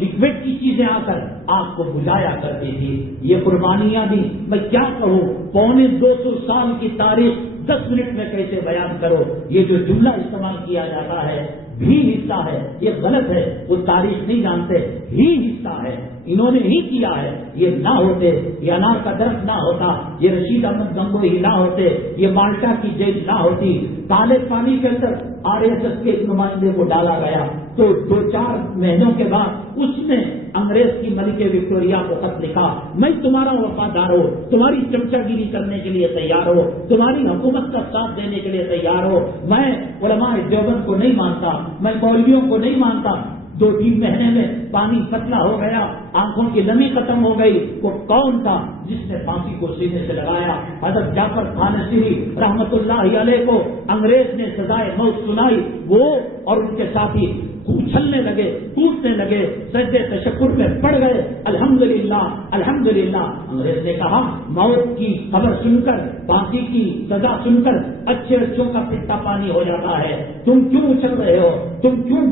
لکوڈ کی چیزیں آ کر آگ کو بجھایا کرتی تھی. یہ قربانیاں بھی میں کیا کہوں، 250 سال کی تاریخ 10 منٹ میں کیسے بیان کرو. یہ جو جملہ استعمال کیا جاتا ہے بھی حصہ ہے، یہ غلط ہے. وہ تاریخ نہیں جانتے، ہی حصہ ہے، انہوں نے ہی کیا ہے. یہ نہ ہوتے، یہ انار کا درخت نہ ہوتا، یہ رشید احمد گنگوئی نہ ہوتے، یہ مالٹا کی جیل نہ ہوتی. کالے پانی کے اندر RSS کے ایک نمائندے کو ڈالا گیا تو 2-4 مہینوں کے بعد اس نے انگریز کی ملکہ وکٹوریہ کو خط لکھا، میں تمہارا وفادار ہو، تمہاری چمچا گیری کرنے کے لیے تیار ہو، تمہاری حکومت کا ساتھ دینے کے لیے تیار ہو. میں علماء دیوبند کو نہیں مانتا، میں مولویوں کو نہیں مانتا. 2-3 مہینے میں پانی پتلا ہو گیا، آنکھوں کی نمی ختم ہو گئی. وہ کون تھا جس نے پھانسی کو سینے سے لگایا؟ حضرت جعفر خانشیری رحمت اللہ علیہ کو انگریز نے سزائے موت سنائی. وہ اور ان کے ساتھی اچھلنے لگے، ٹوٹنے لگے، سجدے تشکر میں پڑ گئے. الحمدللہ الحمدللہ. انگریز نے کہا موت کی خبر سن کر، پھانسی کی سزا سن کر اچھے اچھوں کا پتا پانی ہو جاتا ہے. تم کیوں اچھل رہے ہو، تم کیوں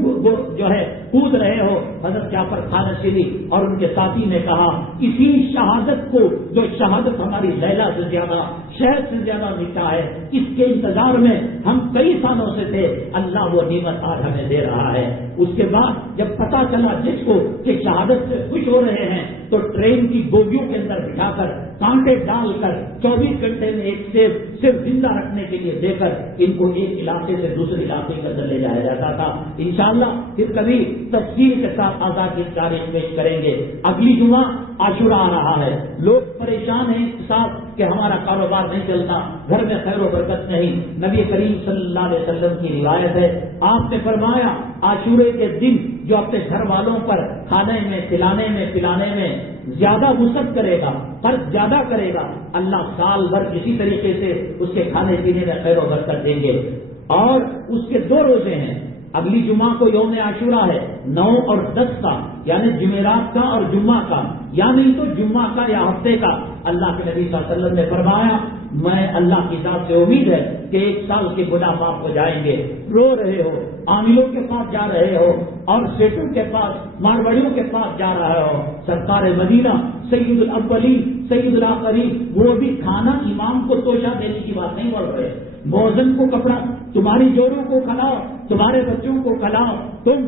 جو ہے کود رہے ہو؟ حضرت جعفر خانشیری اور ان کے ساتھی نے کہا اسی شہادت کو، جو شہادت ہماری لیلا سے زیادہ، شہد سے زیادہ میٹھا ہے، اس کے انتظار میں ہم کئی سالوں سے تھے. اللہ وہ نعمت آج ہمیں دے رہا ہے. اس کے بعد جب پتا چلا جس کو کہ شہادت سے خوش ہو رہے ہیں تو ٹرین کی بوگیوں کے اندر بٹھا کر کانٹے ڈال کر 24 گھنٹے میں ایک سیب صرف زندہ رکھنے کے لیے دے کر ان کو ایک علاقے سے دوسرے علاقے کے اندر لے جایا جاتا تھا. انشاءاللہ پھر کبھی تفصیل کے ساتھ آزاد کی تاریخ پیش کریں گے. اگلی جمعہ عاشورہ آ رہا ہے. لوگ پریشان ہیں صاحب کہ ہمارا کاروبار نہیں چلتا، گھر میں خیر و برکت نہیں. نبی کریم صلی اللہ علیہ وسلم کی روایت ہے، آپ نے فرمایا عاشورے کے دن جو اپنے گھر والوں پر کھانے میں، کھلانے میں، پلانے میں زیادہ وسعت کرے گا، خرچ زیادہ کرے گا، اللہ سال بھر اسی طریقے سے اس کے کھانے پینے میں خیر و برکت دیں گے. اور اس کے 2 روزے ہیں. اگلی جمعہ کو یوم عاشورہ ہے، 9 اور 10 کا، یعنی جمعرات کا اور جمعہ کا، یا نہیں تو جمعہ کا یا ہفتے کا. اللہ کے نبی صلی اللہ علیہ وسلم نے فرمایا میں اللہ کی ذات سے امید ہے کہ 1 سال کے گناہ معاف ہو جائیں گے. رو رہے ہو، عاملوں کے پاس جا رہے ہو اور سیٹوں کے پاس، ماروڑیوں کے پاس جا رہے ہو، سرکار مدینہ سید الاولین سید الاخرین وہ بھی کھانا امام کو توشہ دینے کی بات نہیں بول رہے. موزن کو کپڑا، تمہاری جوڑوں کو کھلاؤ، تمہارے بچوں کو کھلاؤ. تم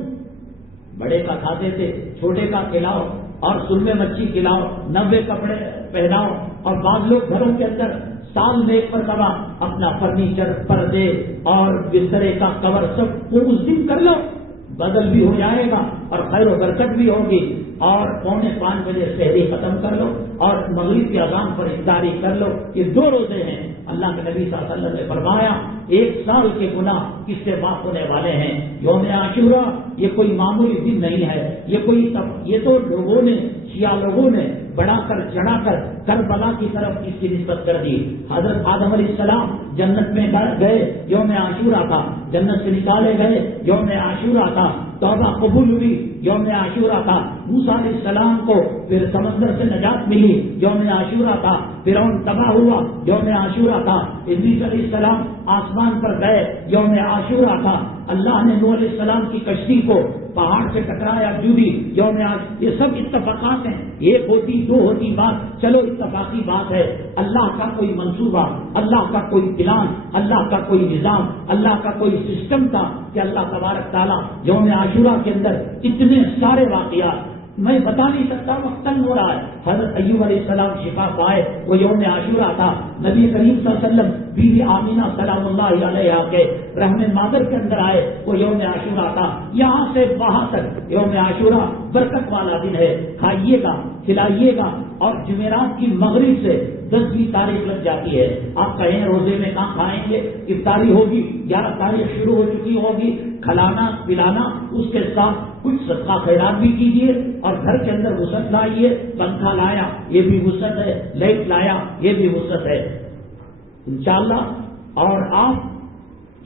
بڑے کا کھاتے تھے، چھوٹے کا کھلاؤ اور سرمے مچھی کھلاؤ، 90 کپڑے پہناؤ. اور بعض لوگ گھروں کے اندر سال میں ایک مرتبہ اپنا فرنیچر، پردے اور بسترے کا کور سب وہ اس دن کر لو، بدل بھی ہو جائے گا اور خیر و برکت بھی ہوگی. اور 4:45 بجے سحری ختم کر لو اور مغرب کی اذان پر افطاری کر لو. یہ 2 روزے ہیں. اللہ کے نبی صلی اللہ علیہ وسلم نے فرمایا 1 سال کے گناہ کس سے معاف ہونے والے ہیں. یوم عاشورہ یہ کوئی معمولی دن نہیں ہے، یہ تو لوگوں نے، شیعہ لوگوں نے بڑا کر چڑھا کر کربلا کی طرف اس کی نسبت کر دی. حضرت آدم علیہ السلام جنت میں گئے، یوم عاشورہ تھا. جنت سے نکالے گئے، یوم عاشورہ تھا. توبہ قبول ہوئی، یوم عاشورہ تھا. موسیٰ علیہ السلام کو پھر سمندر سے نجات ملی، یوم عاشورہ تھا. فرعون تباہ ہوا، یوم عاشورہ تھا. ابلیس علیہ السلام آسمان پر گئے، یوم عاشورہ تھا. اللہ نے نوح علیہ السلام کی کشتی کو پہاڑ سے ٹکرایا، ڈوبی، یوم عاشورہ. یہ سب اتفاقات ہیں، ایک ہوتی دو ہوتی بات، چلو اتفاقی بات ہے. اللہ کا کوئی منصوبہ، اللہ کا کوئی پلان، اللہ کا کوئی نظام، اللہ کا کوئی سسٹم تھا کہ اللہ تبارک تعالیٰ یوم عاشورہ کے اندر اتنے سارے واقعات میں بتا نہیں سکتا، وقت تنگ ہو رہا ہے. حضرت ایوب علیہ السلام شفا پائے، وہ یوم عاشورہ تھا. نبی کریم صلی اللہ علیہ وسلم بیوی آمینہ سلام اللہ علیہ کے رحم مادر کے اندر آئے، وہ یوم عاشورہ تھا. یہاں سے وہاں تک یوم عاشورہ برکت والا دن ہے. کھائیے گا، کھلائیے گا. اور جمعرات کی مغرب سے 10ویں تاریخ لگ جاتی ہے. آپ کہیں روزے میں کہاں کھائیں گے، افطاری ہوگی، 11 تاریخ شروع ہو چکی ہوگی. کھلانا پلانا، اس کے ساتھ کچھ صدقہ خیرات بھی کیجیے. اور گھر کے اندر وسعت لائیے. پنکھا لایا یہ بھی وسعت ہے، لائٹ لایا یہ بھی وسعت ہے انشاءاللہ. اور آپ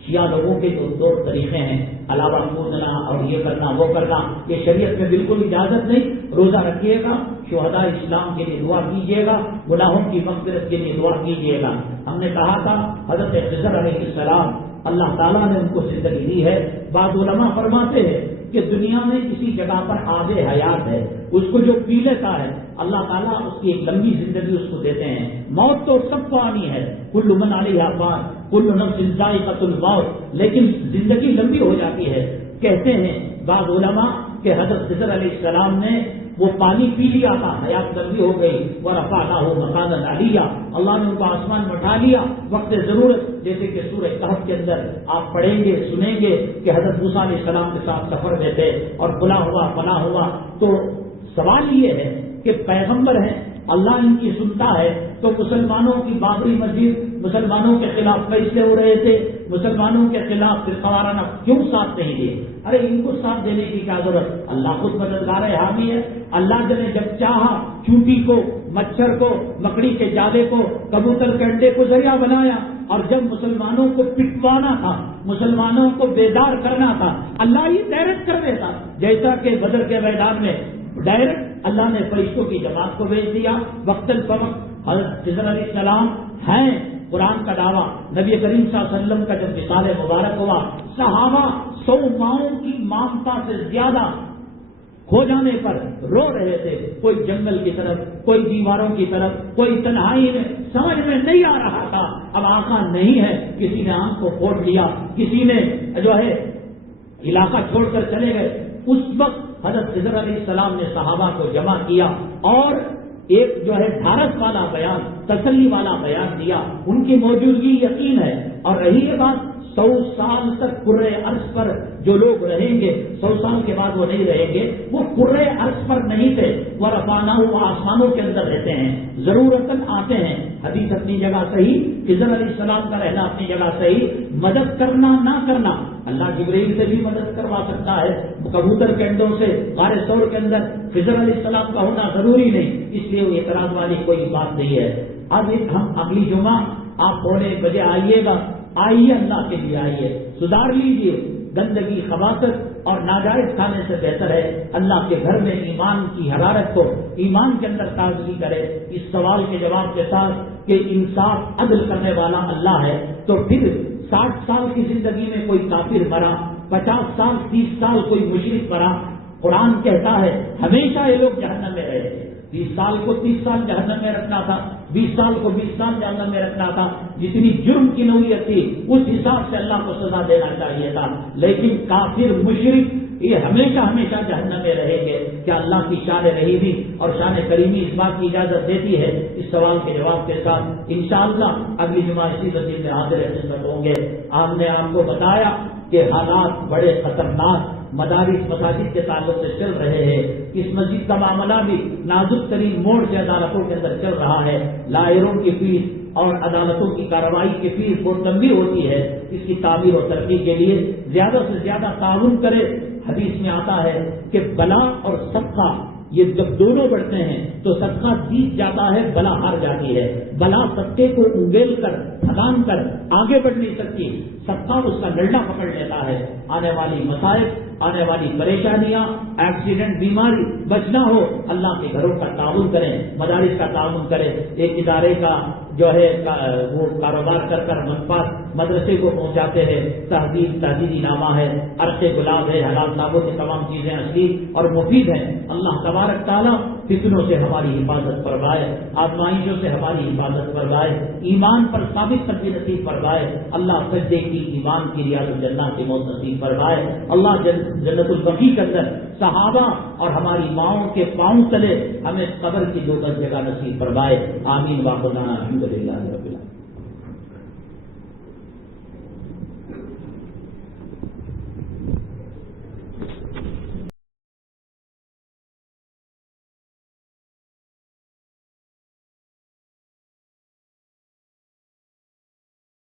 شیعہ لوگوں کے جو 2 طریقے ہیں، علاوہ کودنا اور یہ کرنا وہ کرنا، یہ شریعت میں بالکل اجازت نہیں. روزہ رکھیے گا، شہداء اسلام کے لیے دعا کیجیے گا، گناہوں کی مغفرت کے لیے دعا کیجیے گا. ہم نے کہا تھا حضرت خضر علیہ السلام اللہ تعالیٰ نے ان کو زندگی دی ہے. بعض علماء فرماتے ہیں کہ دنیا میں کسی جگہ پر آب حیات ہے، اس کو جو پی لیتا ہے اللہ تعالیٰ اس کی ایک لمبی زندگی اس کو دیتے ہیں. موت تو سب کو آنی ہے، کل من علیہا فان، کل نفس ذائقۃ الموت، لیکن زندگی لمبی ہو جاتی ہے. کہتے ہیں بعض علماء کہ حضرت خضر علیہ السلام نے وہ پانی پی لیا تھا، حیات لمبی ہو گئی. ورفعناہ مکانا علیہ، اللہ نے ان کو آسمان میں اٹھا لیا وقت ضرورت. جیسے کہ سورہ کہف کے اندر آپ پڑھیں گے سنیں گے کہ حضرت موسیٰ علیہ السلام کے ساتھ سفر میں تھے اور فلاں ہوا. تو سوال یہ ہے کہ پیغمبر ہیں، اللہ ان کی سنتا ہے، تو مسلمانوں کی بابری مسجد مسلمانوں کے خلاف فیصلے ہو رہے تھے، مسلمانوں کے خلاف فرقہ کیوں ساتھ نہیں دیے؟ ارے ان کو ساتھ دینے کی کیا ضرورت؟ اللہ خود مددگار حامی ہے. اللہ نے جب چاہا چونٹی کو، مچھر کو، مکڑی کے جالے کو، کبوتر کے انڈے کو ذریعہ بنایا. اور جب مسلمانوں کو پٹوانا تھا، مسلمانوں کو بیدار کرنا تھا، اللہ ہی ڈائریکٹ کر دیتا. جیسا کہ بدر کے میدان میں ڈائریکٹ اللہ نے فرشتوں کی جماعت کو بھیج دیا. وقتاً فوقت حضرت خضر علیہ السلام ہیں. قرآن کا دعویٰ نبی کریم صلی اللہ علیہ وسلم کا جب وصال مبارک ہوا، صحابہ 100 ماؤں کی مامتا سے زیادہ ہو جانے پر رو رہے تھے. کوئی جنگل کی طرف، کوئی دیواروں کی طرف، کوئی تنہائی میں. سمجھ میں نہیں آ رہا تھا اب آقا نہیں ہے. کسی نے آنکھ کو پھوڑ لیا، کسی نے جو ہے علاقہ چھوڑ کر چلے گئے. اس وقت حضرت خضر علیہ السلام نے صحابہ کو جمع کیا اور ایک جو ہے ڈھارس والا بیان، تسلی والا بیان دیا. ان کی موجودگی یقین ہے. اور رہی یہ بات 100 سال تک کرۂ عرض پر جو لوگ رہیں گے، 100 سال کے بعد وہ نہیں رہیں گے، وہ کرۂ عرض پر نہیں تھے. وہ رفعناہ، وہ آسمانوں کے اندر رہتے ہیں، ضرورتاً آتے ہیں. حدیث اپنی جگہ صحیح، خضر علیہ السلام کا رہنا اپنی جگہ صحیح. مدد کرنا نہ کرنا، اللہ جبرائیل سے بھی مدد کروا سکتا ہے. کبوتر کے انڈوں سے غار ثور کے اندر خضر علیہ السلام کا ہونا ضروری نہیں، اس لیے وہ اعتراض والی کوئی بات نہیں ہے. اب ہم اگلی جمعہ آپ 1:15 بجے آئیے گا. آئیے، اللہ کے لیے آئیے، سدھار لیجیے. گندگی، خباثت اور ناجائز کھانے سے بہتر ہے اللہ کے گھر میں ایمان کی حرارت کو، ایمان کے اندر تازگی کرے. اس سوال کے جواب کے ساتھ کہ انصاف عدل کرنے والا اللہ ہے، تو پھر 60 سال کی زندگی میں کوئی کافر مرا، 50 سال 30 سال کوئی مشرک مرا. قرآن کہتا ہے ہمیشہ یہ لوگ جہنم میں رہے تھے. 30 سال کو 30 سال جہنم میں رکھنا تھا، 20 سال کو 20 سال جہنم میں رکھنا تھا. جتنی جرم کی نوعیت تھی اس حساب سے اللہ کو سزا دینا چاہیے تھا. لیکن کافر مشرک یہ ہمیشہ ہمیشہ جہنم میں رہیں گے. کیا اللہ کی شان رحیمی اور شان کریمی اس بات کی اجازت دیتی ہے؟ اس سوال کے جواب کے ساتھ انشاءاللہ اگلی جمعہ اسی مسجد میں حاضر خدمت ہوں گے. آپ نے آپ کو بتایا کہ حالات بڑے خطرناک مدارس مساجد کے تعلق سے چل رہے ہیں. اس مسجد کا معاملہ بھی نازک ترین موڑ سے عدالتوں کے اندر چل رہا ہے. لائروں کی فیس اور عدالتوں کی کارروائی کی فیس بہت لمبی ہوتی ہے، اس کی تعمیر و ترقی کے لیے زیادہ سے زیادہ تعاون کرے۔ حدیث میں آتا ہے کہ بلا اور صدقہ یہ جب دونوں بڑھتے ہیں تو صدقہ جیت جاتا ہے، بلا ہار جاتی ہے۔ بلا صدقے کو انگیل کر پھلان کر آگے بڑھ نہیں سکتی، صدقہ اس کا ڈنڈا پکڑ لیتا ہے۔ آنے والی مسائل، آنے والی پریشانیاں، ایکسیڈنٹ، بیماری بچنا ہو، اللہ کے گھروں کا تعاون کریں، مدارس کا تعاون کریں۔ ایک ادارے کا جو ہے وہ کاروبار کر کر منفعت مدرسے کو پہنچاتے ہیں، تحریری نامہ ہے، عرق گلاب ہے، حلال ناموں سے تمام چیزیں اصلی اور مفید ہیں۔ اللہ تبارک تعالیٰ فتنوں سے ہماری حفاظت فرمائے، آزمائشوں سے ہماری حفاظت فرمائے، ایمان پر ثابت قدمی نصیب فرمائے۔ اللہ سجدے کی، ایمان کی، ریاض الجنہ کی موت نصیب فرمائے۔ اللہ جنت البقیع کے اندر صحابہ اور ہماری ماؤں کے پاؤں تلے ہمیں قبر کی 2 جگہ نصیب فرمائے۔ آمین۔ واقعہ الحمد للہ رب العالمین۔